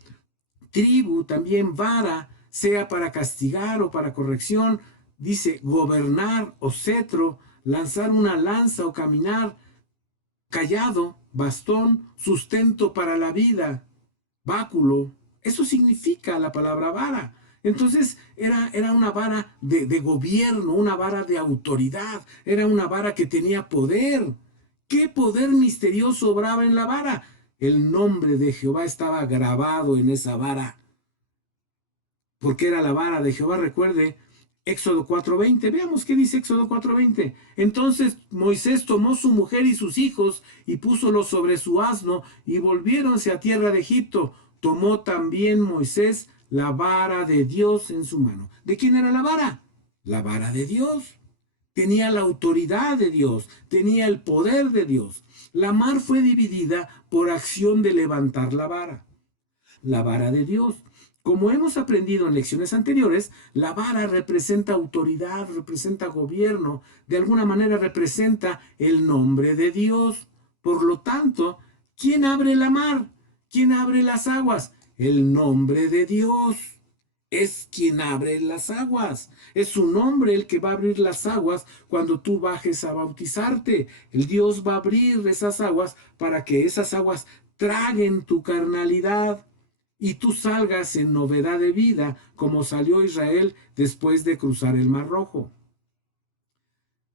tribu, también vara, sea para castigar o para corrección. Dice gobernar o cetro, lanzar una lanza o caminar, callado, bastón, sustento para la vida, báculo. Eso significa la palabra vara. Entonces era una vara de gobierno, una vara de autoridad, era una vara que tenía poder. ¿Qué poder misterioso obraba en la vara? El nombre de Jehová estaba grabado en esa vara, porque era la vara de Jehová. Recuerde Éxodo 4:20. Veamos qué dice Éxodo 4:20. Entonces Moisés tomó su mujer y sus hijos y púsolos sobre su asno y volviéronse a tierra de Egipto. Tomó también Moisés la vara de Dios en su mano. ¿De quién era la vara? La vara de Dios. Tenía la autoridad de Dios, tenía el poder de Dios. La mar fue dividida por acción de levantar la vara de Dios. Como hemos aprendido en lecciones anteriores, la vara representa autoridad, representa gobierno, de alguna manera representa el nombre de Dios. Por lo tanto, ¿quién abre la mar? ¿Quién abre las aguas? El nombre de Dios es quien abre las aguas. Es su nombre el que va a abrir las aguas cuando tú bajes a bautizarte. El Dios va a abrir esas aguas para que esas aguas traguen tu carnalidad y tú salgas en novedad de vida, como salió Israel después de cruzar el Mar Rojo.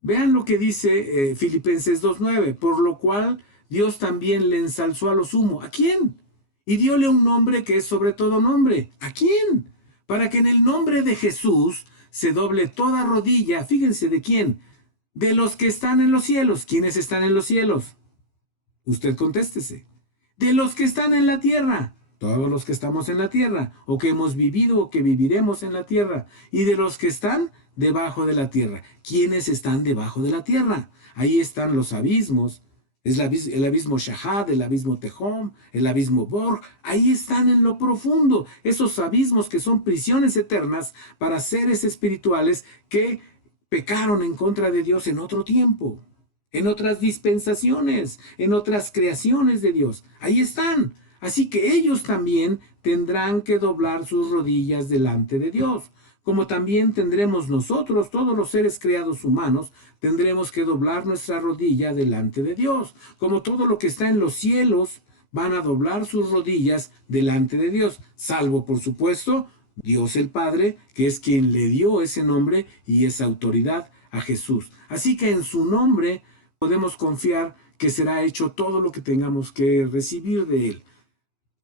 Vean lo que dice Filipenses 2:9, por lo cual Dios también le ensalzó a lo sumo. ¿A quién? Y diole un nombre que es sobre todo nombre. ¿A quién? Para que en el nombre de Jesús se doble toda rodilla. Fíjense, ¿de quién? De los que están en los cielos. ¿Quiénes están en los cielos? Usted contéstese. De los que están en la tierra, todos los que estamos en la tierra, o que hemos vivido o que viviremos en la tierra, y de los que están debajo de la tierra. ¿Quiénes están debajo de la tierra? Ahí están los abismos, es el abismo Shahad, el abismo Tehom, el abismo Bor, ahí están en lo profundo, esos abismos que son prisiones eternas para seres espirituales que pecaron en contra de Dios en otro tiempo, en otras dispensaciones, en otras creaciones de Dios. Ahí están. Así que ellos también tendrán que doblar sus rodillas delante de Dios. Como también tendremos nosotros, todos los seres creados humanos, tendremos que doblar nuestra rodilla delante de Dios. Como todo lo que está en los cielos van a doblar sus rodillas delante de Dios, salvo, por supuesto, Dios el Padre, que es quien le dio ese nombre y esa autoridad a Jesús. Así que en su nombre podemos confiar que será hecho todo lo que tengamos que recibir de Él.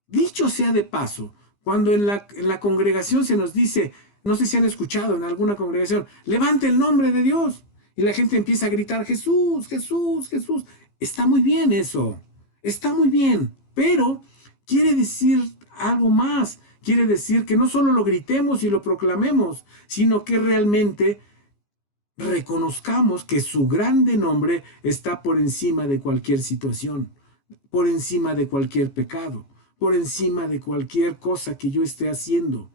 Dicho sea de paso, cuando en la congregación se nos dice, no sé si han escuchado en alguna congregación, levante el nombre de Dios, y la gente empieza a gritar, Jesús, Jesús, Jesús. Está muy bien eso, está muy bien, pero quiere decir algo más. Quiere decir que no solo lo gritemos y lo proclamemos, sino que realmente reconozcamos que su grande nombre está por encima de cualquier situación, por encima de cualquier pecado, por encima de cualquier cosa que yo esté haciendo.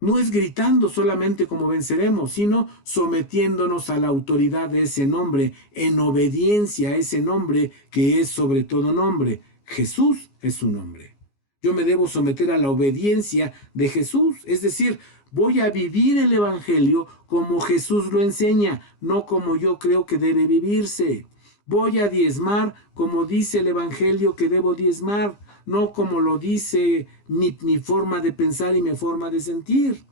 No es gritando solamente como venceremos, sino sometiéndonos a la autoridad de ese nombre, en obediencia a ese nombre que es sobre todo nombre. Jesús es su nombre. Yo me debo someter a la obediencia de Jesús, es decir, voy a vivir el Evangelio como Jesús lo enseña, no como yo creo que debe vivirse. Voy a diezmar como dice el Evangelio que debo diezmar, no como lo dice mi forma de pensar y mi forma de sentir.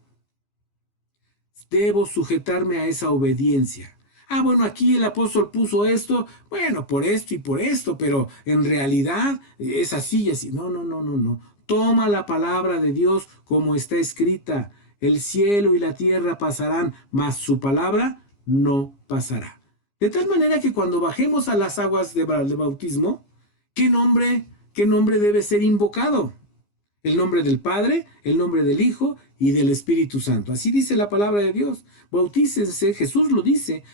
Debo sujetarme a esa obediencia. Bueno, aquí el apóstol puso esto, bueno, por esto y por esto, pero en realidad es así y así. No, no, no, no, no. Toma la palabra de Dios como está escrita. El cielo y la tierra pasarán, mas su palabra no pasará. De tal manera que cuando bajemos a las aguas de bautismo, ¿qué nombre debe ser invocado? El nombre del Padre, el nombre del Hijo y del Espíritu Santo. Así dice la palabra de Dios. Bautícense, Jesús lo dice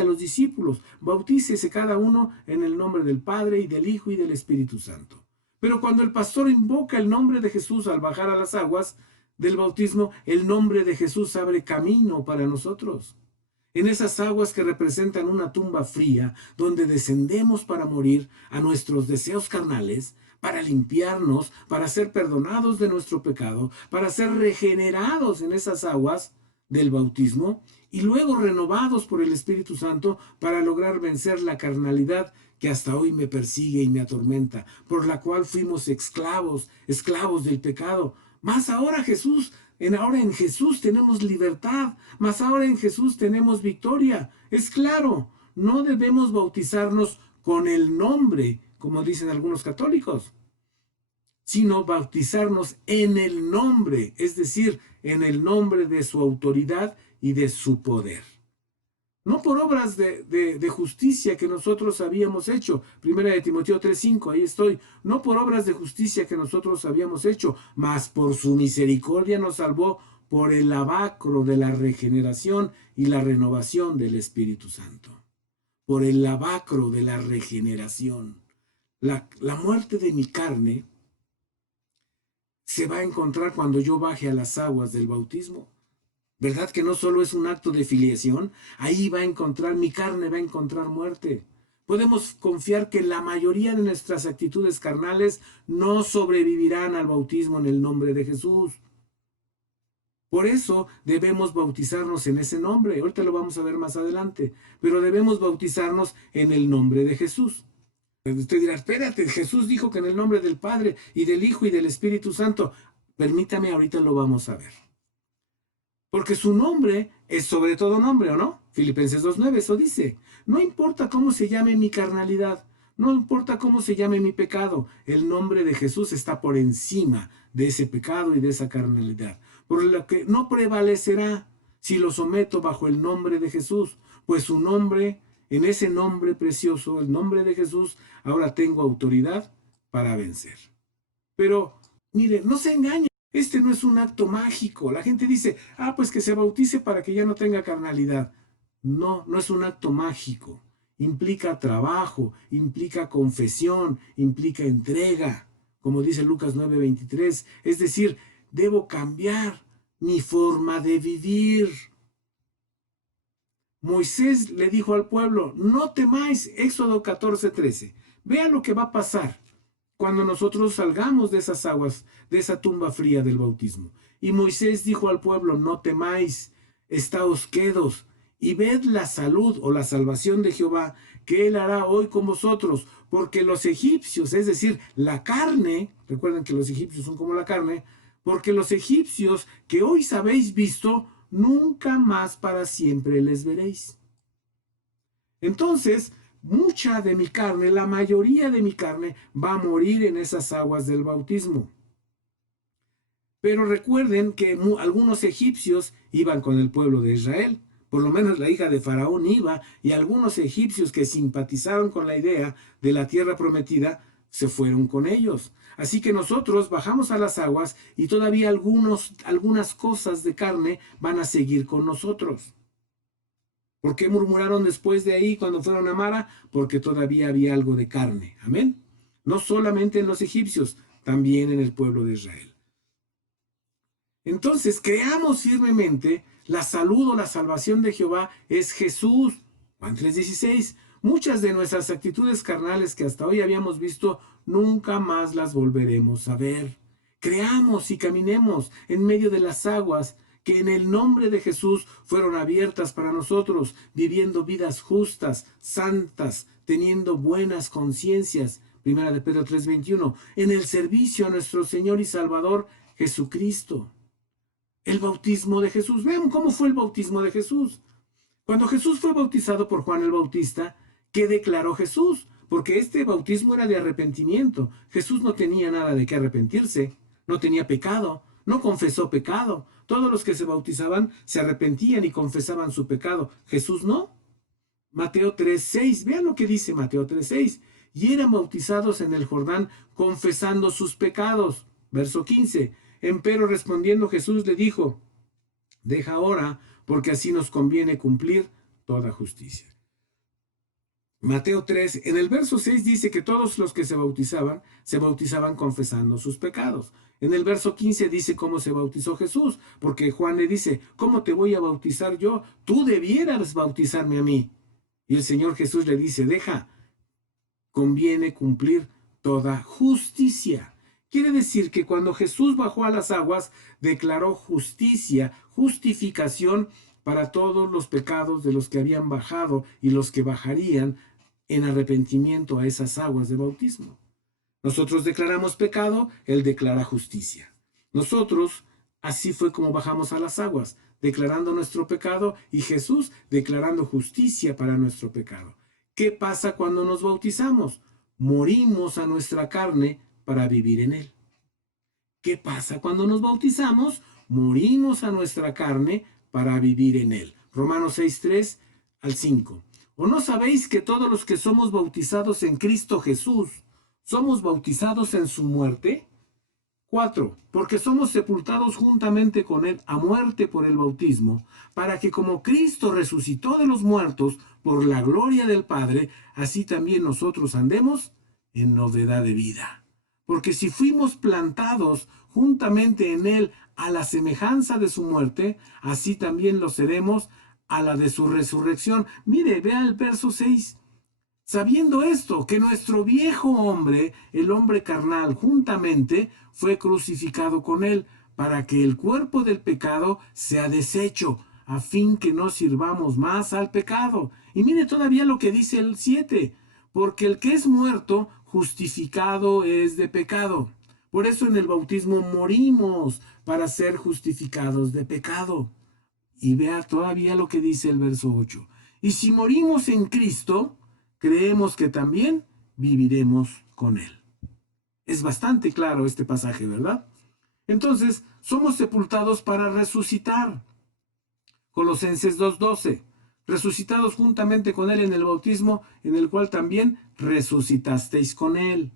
a los discípulos. Bautícese cada uno en el nombre del Padre y del Hijo y del Espíritu Santo. Pero cuando el pastor invoca el nombre de Jesús al bajar a las aguas del bautismo, el nombre de Jesús abre camino para nosotros. En esas aguas que representan una tumba fría, donde descendemos para morir a nuestros deseos carnales, para limpiarnos, para ser perdonados de nuestro pecado, para ser regenerados en esas aguas del bautismo y luego renovados por el Espíritu Santo para lograr vencer la carnalidad que hasta hoy me persigue y me atormenta, por la cual fuimos esclavos del pecado. Más ahora ahora en Jesús tenemos libertad, más ahora en Jesús tenemos victoria. Es claro, no debemos bautizarnos con el nombre, como dicen algunos católicos, sino bautizarnos en el nombre, es decir, en el nombre de su autoridad y de su poder. No por obras de justicia que nosotros habíamos hecho. Primera de Timoteo 3:5, ahí estoy. No por obras de justicia que nosotros habíamos hecho, mas por su misericordia nos salvó por el lavacro de la regeneración y la renovación del Espíritu Santo. Por el lavacro de la regeneración. La muerte de mi carne se va a encontrar cuando yo baje a las aguas del bautismo. ¿Verdad que no solo es un acto de filiación? Ahí va a encontrar, mi carne va a encontrar muerte. Podemos confiar que la mayoría de nuestras actitudes carnales no sobrevivirán al bautismo en el nombre de Jesús. Por eso debemos bautizarnos en ese nombre. Ahorita lo vamos a ver más adelante. Pero debemos bautizarnos en el nombre de Jesús. Usted dirá, espérate, Jesús dijo que en el nombre del Padre y del Hijo y del Espíritu Santo. Permítame, ahorita lo vamos a ver. Porque su nombre es sobre todo nombre, ¿o no? Filipenses 2:9, eso dice. No importa cómo se llame mi carnalidad, no importa cómo se llame mi pecado, el nombre de Jesús está por encima de ese pecado y de esa carnalidad. Por lo que no prevalecerá si lo someto bajo el nombre de Jesús, pues su nombre, en ese nombre precioso, el nombre de Jesús, ahora tengo autoridad para vencer. Pero, mire, no se engañe. Este no es un acto mágico. La gente dice, pues que se bautice para que ya no tenga carnalidad. No, no es un acto mágico. Implica trabajo, implica confesión, implica entrega. Como dice Lucas 9:23. Es decir, debo cambiar mi forma de vivir. Moisés le dijo al pueblo, no temáis, Éxodo 14:13. Vea lo que va a pasar cuando nosotros salgamos de esas aguas, de esa tumba fría del bautismo. Y Moisés dijo al pueblo, no temáis, estáos quedos, y ved la salud o la salvación de Jehová, que él hará hoy con vosotros, porque los egipcios, es decir, la carne, recuerden que los egipcios son como la carne, porque los egipcios que hoy habéis visto, nunca más para siempre les veréis. Entonces, mucha de mi carne, la mayoría de mi carne, va a morir en esas aguas del bautismo. Pero recuerden que algunos egipcios iban con el pueblo de Israel. Por lo menos la hija de Faraón iba, y algunos egipcios que simpatizaron con la idea de la tierra prometida se fueron con ellos. Así que nosotros bajamos a las aguas y todavía algunas cosas de carne van a seguir con nosotros. ¿Por qué murmuraron después de ahí cuando fueron a Mara? Porque todavía había algo de carne. Amén. No solamente en los egipcios, también en el pueblo de Israel. Entonces, creamos firmemente la salud o la salvación de Jehová es Jesús. Juan 3:16. Muchas de nuestras actitudes carnales que hasta hoy habíamos visto, nunca más las volveremos a ver. Creamos y caminemos en medio de las aguas que en el nombre de Jesús fueron abiertas para nosotros, viviendo vidas justas, santas, teniendo buenas conciencias. Primera de Pedro 3:21. En el servicio a nuestro Señor y Salvador Jesucristo. El bautismo de Jesús. Vean cómo fue el bautismo de Jesús. Cuando Jesús fue bautizado por Juan el Bautista, ¿qué declaró Jesús? Porque este bautismo era de arrepentimiento. Jesús no tenía nada de qué arrepentirse, no tenía pecado, no confesó pecado. Todos los que se bautizaban se arrepentían y confesaban su pecado. Jesús no. Mateo 3:6, vean lo que dice Mateo 3:6. Y eran bautizados en el Jordán confesando sus pecados. Verso 15. Empero respondiendo Jesús le dijo, deja ahora, porque así nos conviene cumplir toda justicia. Mateo 3, en el verso 6 dice que todos los que se bautizaban confesando sus pecados. En el verso 15 dice cómo se bautizó Jesús, porque Juan le dice, ¿cómo te voy a bautizar yo? Tú debieras bautizarme a mí. Y el Señor Jesús le dice, deja, conviene cumplir toda justicia. Quiere decir que cuando Jesús bajó a las aguas, declaró justicia, justificación para todos los pecados de los que habían bajado y los que bajarían en arrepentimiento a esas aguas de bautismo. Nosotros declaramos pecado, Él declara justicia. Nosotros, así fue como bajamos a las aguas, declarando nuestro pecado y Jesús declarando justicia para nuestro pecado. ¿Qué pasa cuando nos bautizamos? Morimos a nuestra carne para vivir en Él. ¿Qué pasa cuando nos bautizamos? Morimos a nuestra carne para vivir en Él. Romanos 6:3 al 5. ¿O no sabéis que todos los que somos bautizados en Cristo Jesús, somos bautizados en su muerte? 4. Porque somos sepultados juntamente con Él a muerte por el bautismo, para que como Cristo resucitó de los muertos por la gloria del Padre, así también nosotros andemos en novedad de vida. Porque si fuimos plantados juntamente en él a la semejanza de su muerte, así también lo seremos a la de su resurrección. Mire, vea el verso 6. Sabiendo esto, que nuestro viejo hombre, el hombre carnal, juntamente fue crucificado con él, para que el cuerpo del pecado sea deshecho, a fin que no sirvamos más al pecado. Y mire todavía lo que dice el 7, porque el que es muerto, justificado es de pecado. Por eso en el bautismo morimos para ser justificados de pecado. Y vea todavía lo que dice el verso 8. Y si morimos en Cristo, creemos que también viviremos con él. Es bastante claro este pasaje, ¿verdad? Entonces, somos sepultados para resucitar. Colosenses 2:12. Resucitados juntamente con él en el bautismo, en el cual también resucitasteis con él.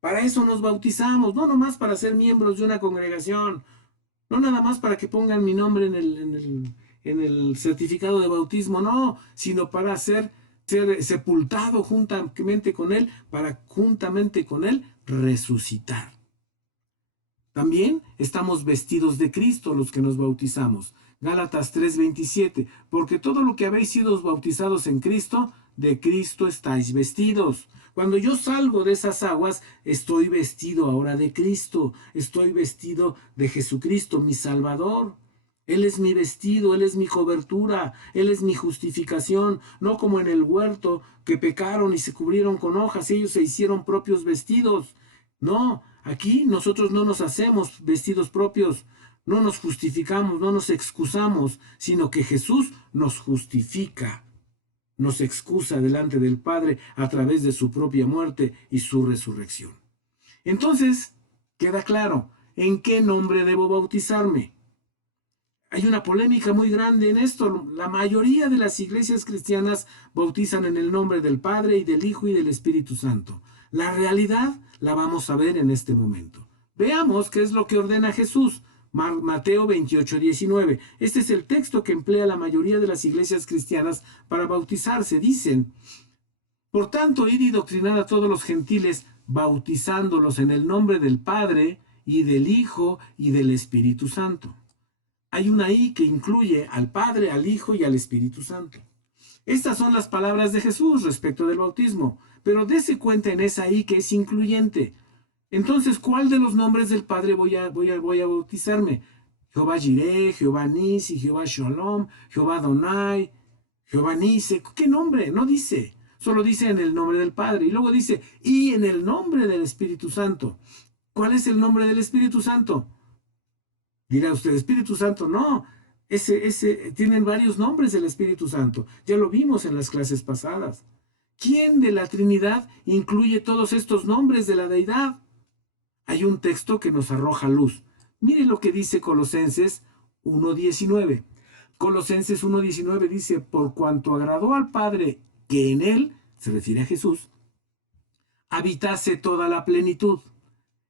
Para eso nos bautizamos, no nomás para ser miembros de una congregación, no nada más para que pongan mi nombre en el certificado de bautismo, no, sino para ser sepultado juntamente con él, para juntamente con él resucitar. También estamos vestidos de Cristo los que nos bautizamos. Gálatas 3:27, porque todo lo que habéis sido bautizados en Cristo, de Cristo estáis vestidos. Cuando yo salgo de esas aguas, estoy vestido ahora de Cristo, estoy vestido de Jesucristo, mi Salvador. Él es mi vestido, Él es mi cobertura, Él es mi justificación, no como en el huerto que pecaron y se cubrieron con hojas, ellos se hicieron propios vestidos. No, aquí nosotros no nos hacemos vestidos propios, no nos justificamos, no nos excusamos, sino que Jesús nos justifica, nos excusa delante del Padre a través de su propia muerte y su resurrección. Entonces, queda claro, ¿en qué nombre debo bautizarme? Hay una polémica muy grande en esto. La mayoría de las iglesias cristianas bautizan en el nombre del Padre y del Hijo y del Espíritu Santo. La realidad la vamos a ver en este momento. Veamos qué es lo que ordena Jesús. Mateo 28:19. Este es el texto que emplea la mayoría de las iglesias cristianas para bautizarse. Dicen, por tanto, id y doctrinad a todos los gentiles, bautizándolos en el nombre del Padre y del Hijo y del Espíritu Santo. Hay una I que incluye al Padre, al Hijo y al Espíritu Santo. Estas son las palabras de Jesús respecto del bautismo, pero dése cuenta en esa I que es incluyente. Entonces, ¿cuál de los nombres del Padre voy a bautizarme? Jehová Jireh, Jehová Nisi, Jehová Shalom, Jehová Adonai, Jehová Nise. ¿Qué nombre? No dice. Solo dice en el nombre del Padre. Y luego dice, y en el nombre del Espíritu Santo. ¿Cuál es el nombre del Espíritu Santo? Dirá usted, Espíritu Santo, no. Tienen varios nombres el Espíritu Santo. Ya lo vimos en las clases pasadas. ¿Quién de la Trinidad incluye todos estos nombres de la deidad? Hay un texto que nos arroja luz. Mire lo que dice Colosenses 1:19. Colosenses 1:19 dice, por cuanto agradó al Padre que en él, se refiere a Jesús, habitase toda la plenitud.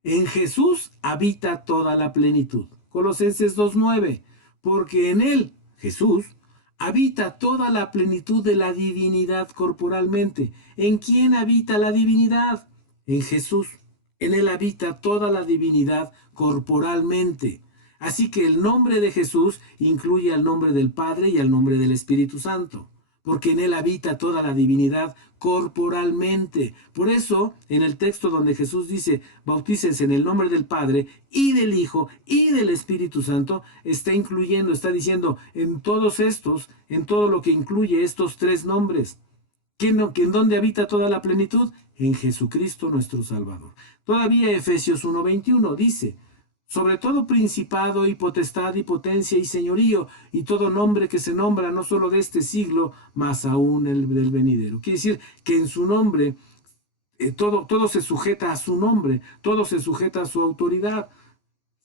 En Jesús habita toda la plenitud. Colosenses 2:9, porque en él, Jesús, habita toda la plenitud de la divinidad corporalmente. ¿En quién habita la divinidad? En Jesús. En él habita toda la divinidad corporalmente. Así que el nombre de Jesús incluye al nombre del Padre y al nombre del Espíritu Santo, porque en él habita toda la divinidad corporalmente. Por eso, en el texto donde Jesús dice, bautícense en el nombre del Padre y del Hijo y del Espíritu Santo, está diciendo en todos estos, en todo lo que incluye estos tres nombres. ¿En dónde habita toda la plenitud? En Jesucristo nuestro Salvador. Todavía Efesios 1:21 dice, sobre todo principado y potestad y potencia y señorío y todo nombre que se nombra no solo de este siglo, mas aún el del venidero. Quiere decir que en su nombre todo se sujeta a su nombre, todo se sujeta a su autoridad.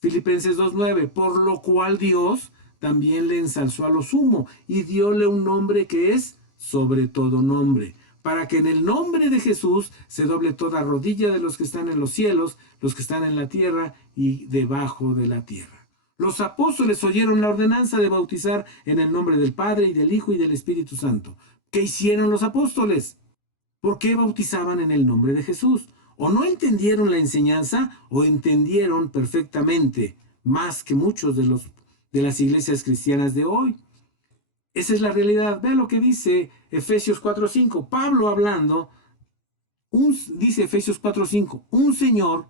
Filipenses 2:9, por lo cual Dios también le ensalzó a lo sumo y dióle un nombre que es sobre todo nombre, para que en el nombre de Jesús se doble toda rodilla de los que están en los cielos, los que están en la tierra y debajo de la tierra. Los apóstoles oyeron la ordenanza de bautizar en el nombre del Padre y del Hijo y del Espíritu Santo. ¿Qué hicieron los apóstoles? ¿Por qué bautizaban en el nombre de Jesús? o no entendieron la enseñanza o entendieron perfectamente, más que muchos de las iglesias cristianas de hoy. Esa es la realidad. Ve lo que dice Efesios 4:5. Pablo hablando, dice Efesios 4:5, un Señor,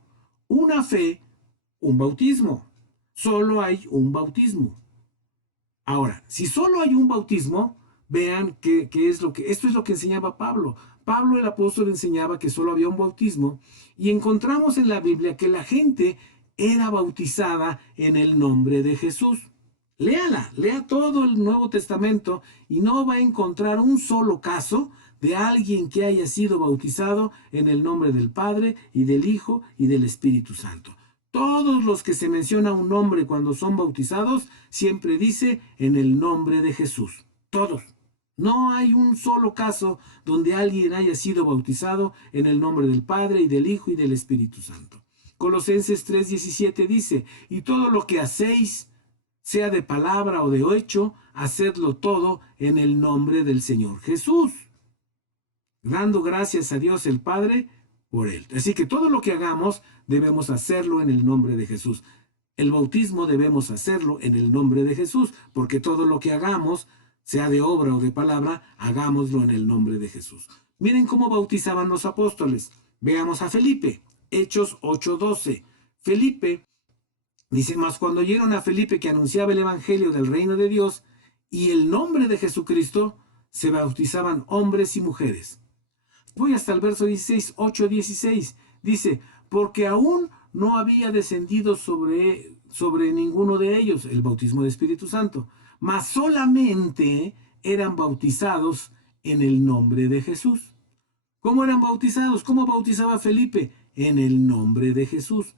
una fe, un bautismo. Solo hay un bautismo. Ahora, si solo hay un bautismo, vean esto es lo que enseñaba Pablo. Pablo el apóstol enseñaba que solo había un bautismo y encontramos en la Biblia que la gente era bautizada en el nombre de Jesús. Léala, lea todo el Nuevo Testamento y no va a encontrar un solo caso de alguien que haya sido bautizado en el nombre del Padre y del Hijo y del Espíritu Santo. Todos los que se menciona un nombre cuando son bautizados, siempre dice en el nombre de Jesús. Todos. No hay un solo caso donde alguien haya sido bautizado en el nombre del Padre y del Hijo y del Espíritu Santo. Colosenses 3:17 dice, y todo lo que hacéis, sea de palabra o de hecho, hacedlo todo en el nombre del Señor Jesús, dando gracias a Dios el Padre por él. Así que todo lo que hagamos debemos hacerlo en el nombre de Jesús. El bautismo debemos hacerlo en el nombre de Jesús, porque todo lo que hagamos, sea de obra o de palabra, hagámoslo en el nombre de Jesús. Miren cómo bautizaban los apóstoles. Veamos a Felipe, Hechos 8:12. Felipe dice, mas cuando oyeron a Felipe que anunciaba el evangelio del reino de Dios y el nombre de Jesucristo, se bautizaban hombres y mujeres. Voy hasta el verso 16, 8:16. Dice, porque aún no había descendido sobre ninguno de ellos el bautismo de Espíritu Santo, mas solamente eran bautizados en el nombre de Jesús. ¿Cómo eran bautizados? ¿Cómo bautizaba Felipe? En el nombre de Jesús.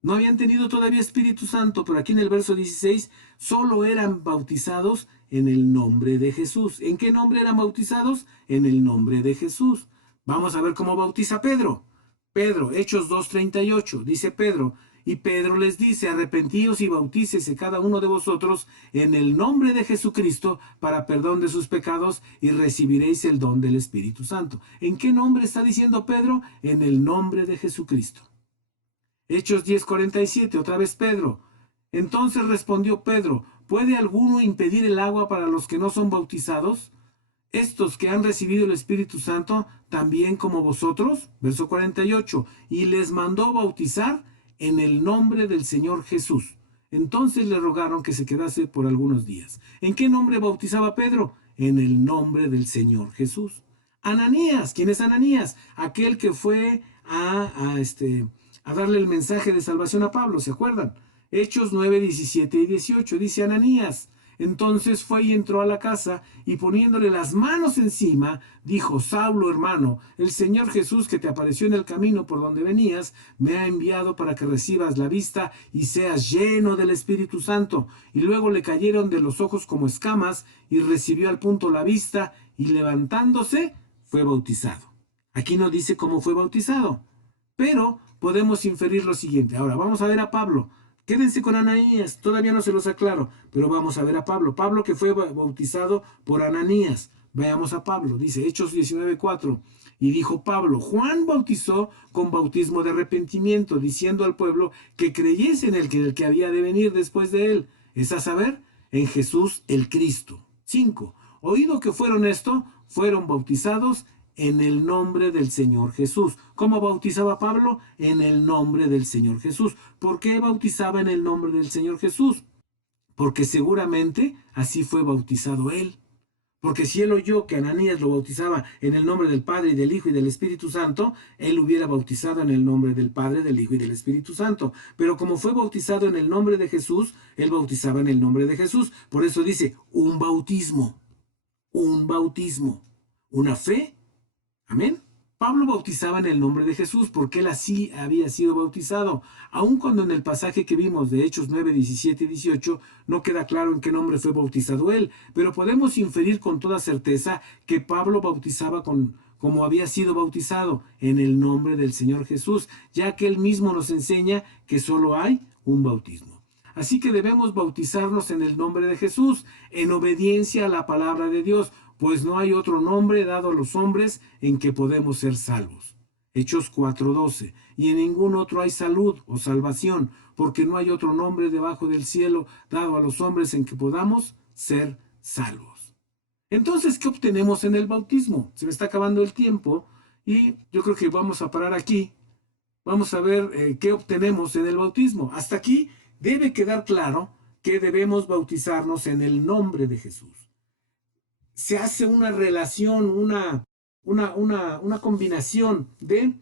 No habían tenido todavía Espíritu Santo, pero aquí en el verso 16 solo eran bautizados en el nombre de Jesús. ¿En qué nombre eran bautizados? En el nombre de Jesús. Vamos a ver cómo bautiza Pedro. Pedro, Hechos 2:38, dice Pedro, y Pedro les dice, arrepentíos y bautícese cada uno de vosotros en el nombre de Jesucristo para perdón de sus pecados y recibiréis el don del Espíritu Santo. ¿En qué nombre está diciendo Pedro? En el nombre de Jesucristo. Hechos 10:47, otra vez Pedro. Entonces respondió Pedro, ¿puede alguno impedir el agua para los que no son bautizados? Estos que han recibido el Espíritu Santo, también como vosotros. Verso 48, y les mandó bautizar en el nombre del Señor Jesús. Entonces le rogaron que se quedase por algunos días. ¿En qué nombre bautizaba Pedro? En el nombre del Señor Jesús. Ananías, ¿quién es Ananías? Aquel que fue a darle el mensaje de salvación a Pablo, ¿se acuerdan? Hechos 9:17 y 18, dice Ananías. Entonces fue y entró a la casa y poniéndole las manos encima, dijo, Saulo, hermano, el Señor Jesús que te apareció en el camino por donde venías, me ha enviado para que recibas la vista y seas lleno del Espíritu Santo. Y luego le cayeron de los ojos como escamas y recibió al punto la vista y levantándose fue bautizado. Aquí no dice cómo fue bautizado, pero podemos inferir lo siguiente. Ahora vamos a ver a Pablo. Quédense con Ananías, todavía no se los aclaro, pero vamos a ver a Pablo. Pablo que fue bautizado por Ananías. Veamos a Pablo, dice Hechos 19:4. Y dijo Pablo, Juan bautizó con bautismo de arrepentimiento, diciendo al pueblo que creyese en el que había de venir después de él. Es a saber, en Jesús el Cristo. 5. Oído que fueron esto, fueron bautizados en el nombre del Señor Jesús. ¿Cómo bautizaba Pablo? En el nombre del Señor Jesús. ¿Por qué bautizaba en el nombre del Señor Jesús? Porque seguramente así fue bautizado él. Porque si él oyó que Ananías lo bautizaba en el nombre del Padre y del Hijo y del Espíritu Santo, él hubiera bautizado en el nombre del Padre, del Hijo y del Espíritu Santo. Pero como fue bautizado en el nombre de Jesús, él bautizaba en el nombre de Jesús. Por eso dice, un bautismo, una fe. Amén. Pablo bautizaba en el nombre de Jesús porque él así había sido bautizado, aun cuando en el pasaje que vimos de Hechos 9, 17 y 18 no queda claro en qué nombre fue bautizado él, pero podemos inferir con toda certeza que Pablo bautizaba como había sido bautizado, en el nombre del Señor Jesús, ya que él mismo nos enseña que solo hay un bautismo. Así que debemos bautizarnos en el nombre de Jesús, en obediencia a la palabra de Dios, pues no hay otro nombre dado a los hombres en que podemos ser salvos. Hechos 4:12. Y en ningún otro hay salud o salvación, porque no hay otro nombre debajo del cielo dado a los hombres en que podamos ser salvos. Entonces, ¿qué obtenemos en el bautismo? Se me está acabando el tiempo y yo creo que vamos a parar aquí. Vamos a ver qué obtenemos en el bautismo. Hasta aquí debe quedar claro que debemos bautizarnos en el nombre de Jesús. Se hace una relación, una combinación de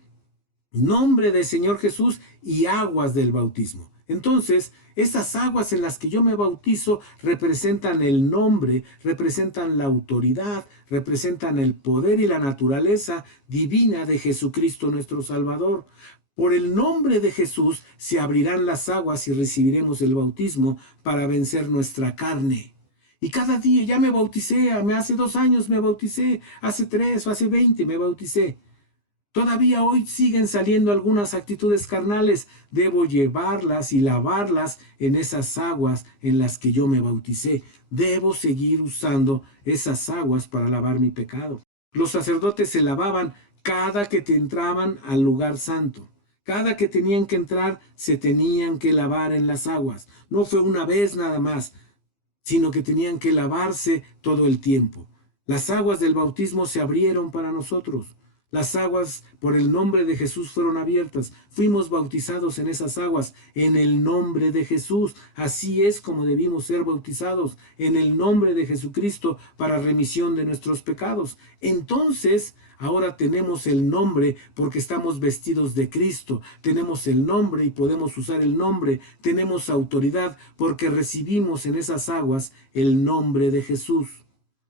nombre del Señor Jesús y aguas del bautismo. Entonces, esas aguas en las que yo me bautizo representan el nombre, representan la autoridad, representan el poder y la naturaleza divina de Jesucristo nuestro Salvador. Por el nombre de Jesús se abrirán las aguas y recibiremos el bautismo para vencer nuestra carne. Y cada día ya me bauticé, hace 2 años me bauticé, hace 3 o hace 20 me bauticé. Todavía hoy siguen saliendo algunas actitudes carnales. Debo llevarlas y lavarlas en esas aguas en las que yo me bauticé. Debo seguir usando esas aguas para lavar mi pecado. Los sacerdotes se lavaban cada que entraban al lugar santo. Cada que tenían que entrar, se tenían que lavar en las aguas. No fue una vez nada más, sino que tenían que lavarse todo el tiempo. Las aguas del bautismo se abrieron para nosotros. Las aguas por el nombre de Jesús fueron abiertas. Fuimos bautizados en esas aguas, en el nombre de Jesús. Así es como debimos ser bautizados, en el nombre de Jesucristo, para remisión de nuestros pecados. Entonces, ahora tenemos el nombre porque estamos vestidos de Cristo. Tenemos el nombre y podemos usar el nombre. Tenemos autoridad porque recibimos en esas aguas el nombre de Jesús,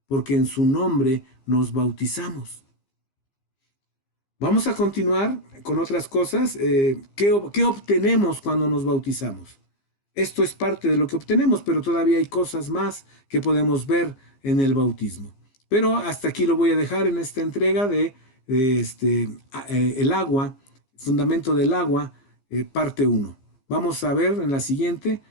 porque en su nombre nos bautizamos. Vamos a continuar con otras cosas. ¿Qué obtenemos cuando nos bautizamos? Esto es parte de lo que obtenemos, pero todavía hay cosas más que podemos ver en el bautismo. Pero hasta aquí lo voy a dejar en esta entrega de el agua, fundamento del agua, parte 1. Vamos a ver en la siguiente,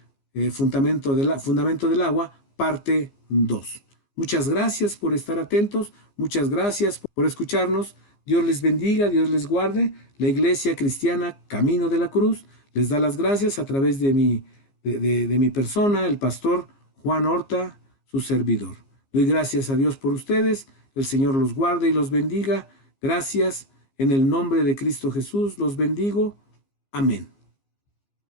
fundamento del agua, parte 2. Muchas gracias por estar atentos, muchas gracias por escucharnos. Dios les bendiga, Dios les guarde. La Iglesia Cristiana Camino de la Cruz les da las gracias a través de mi persona, el pastor Juan Horta, su servidor. Doy gracias a Dios por ustedes. El Señor los guarde y los bendiga. Gracias. En el nombre de Cristo Jesús los bendigo. Amén.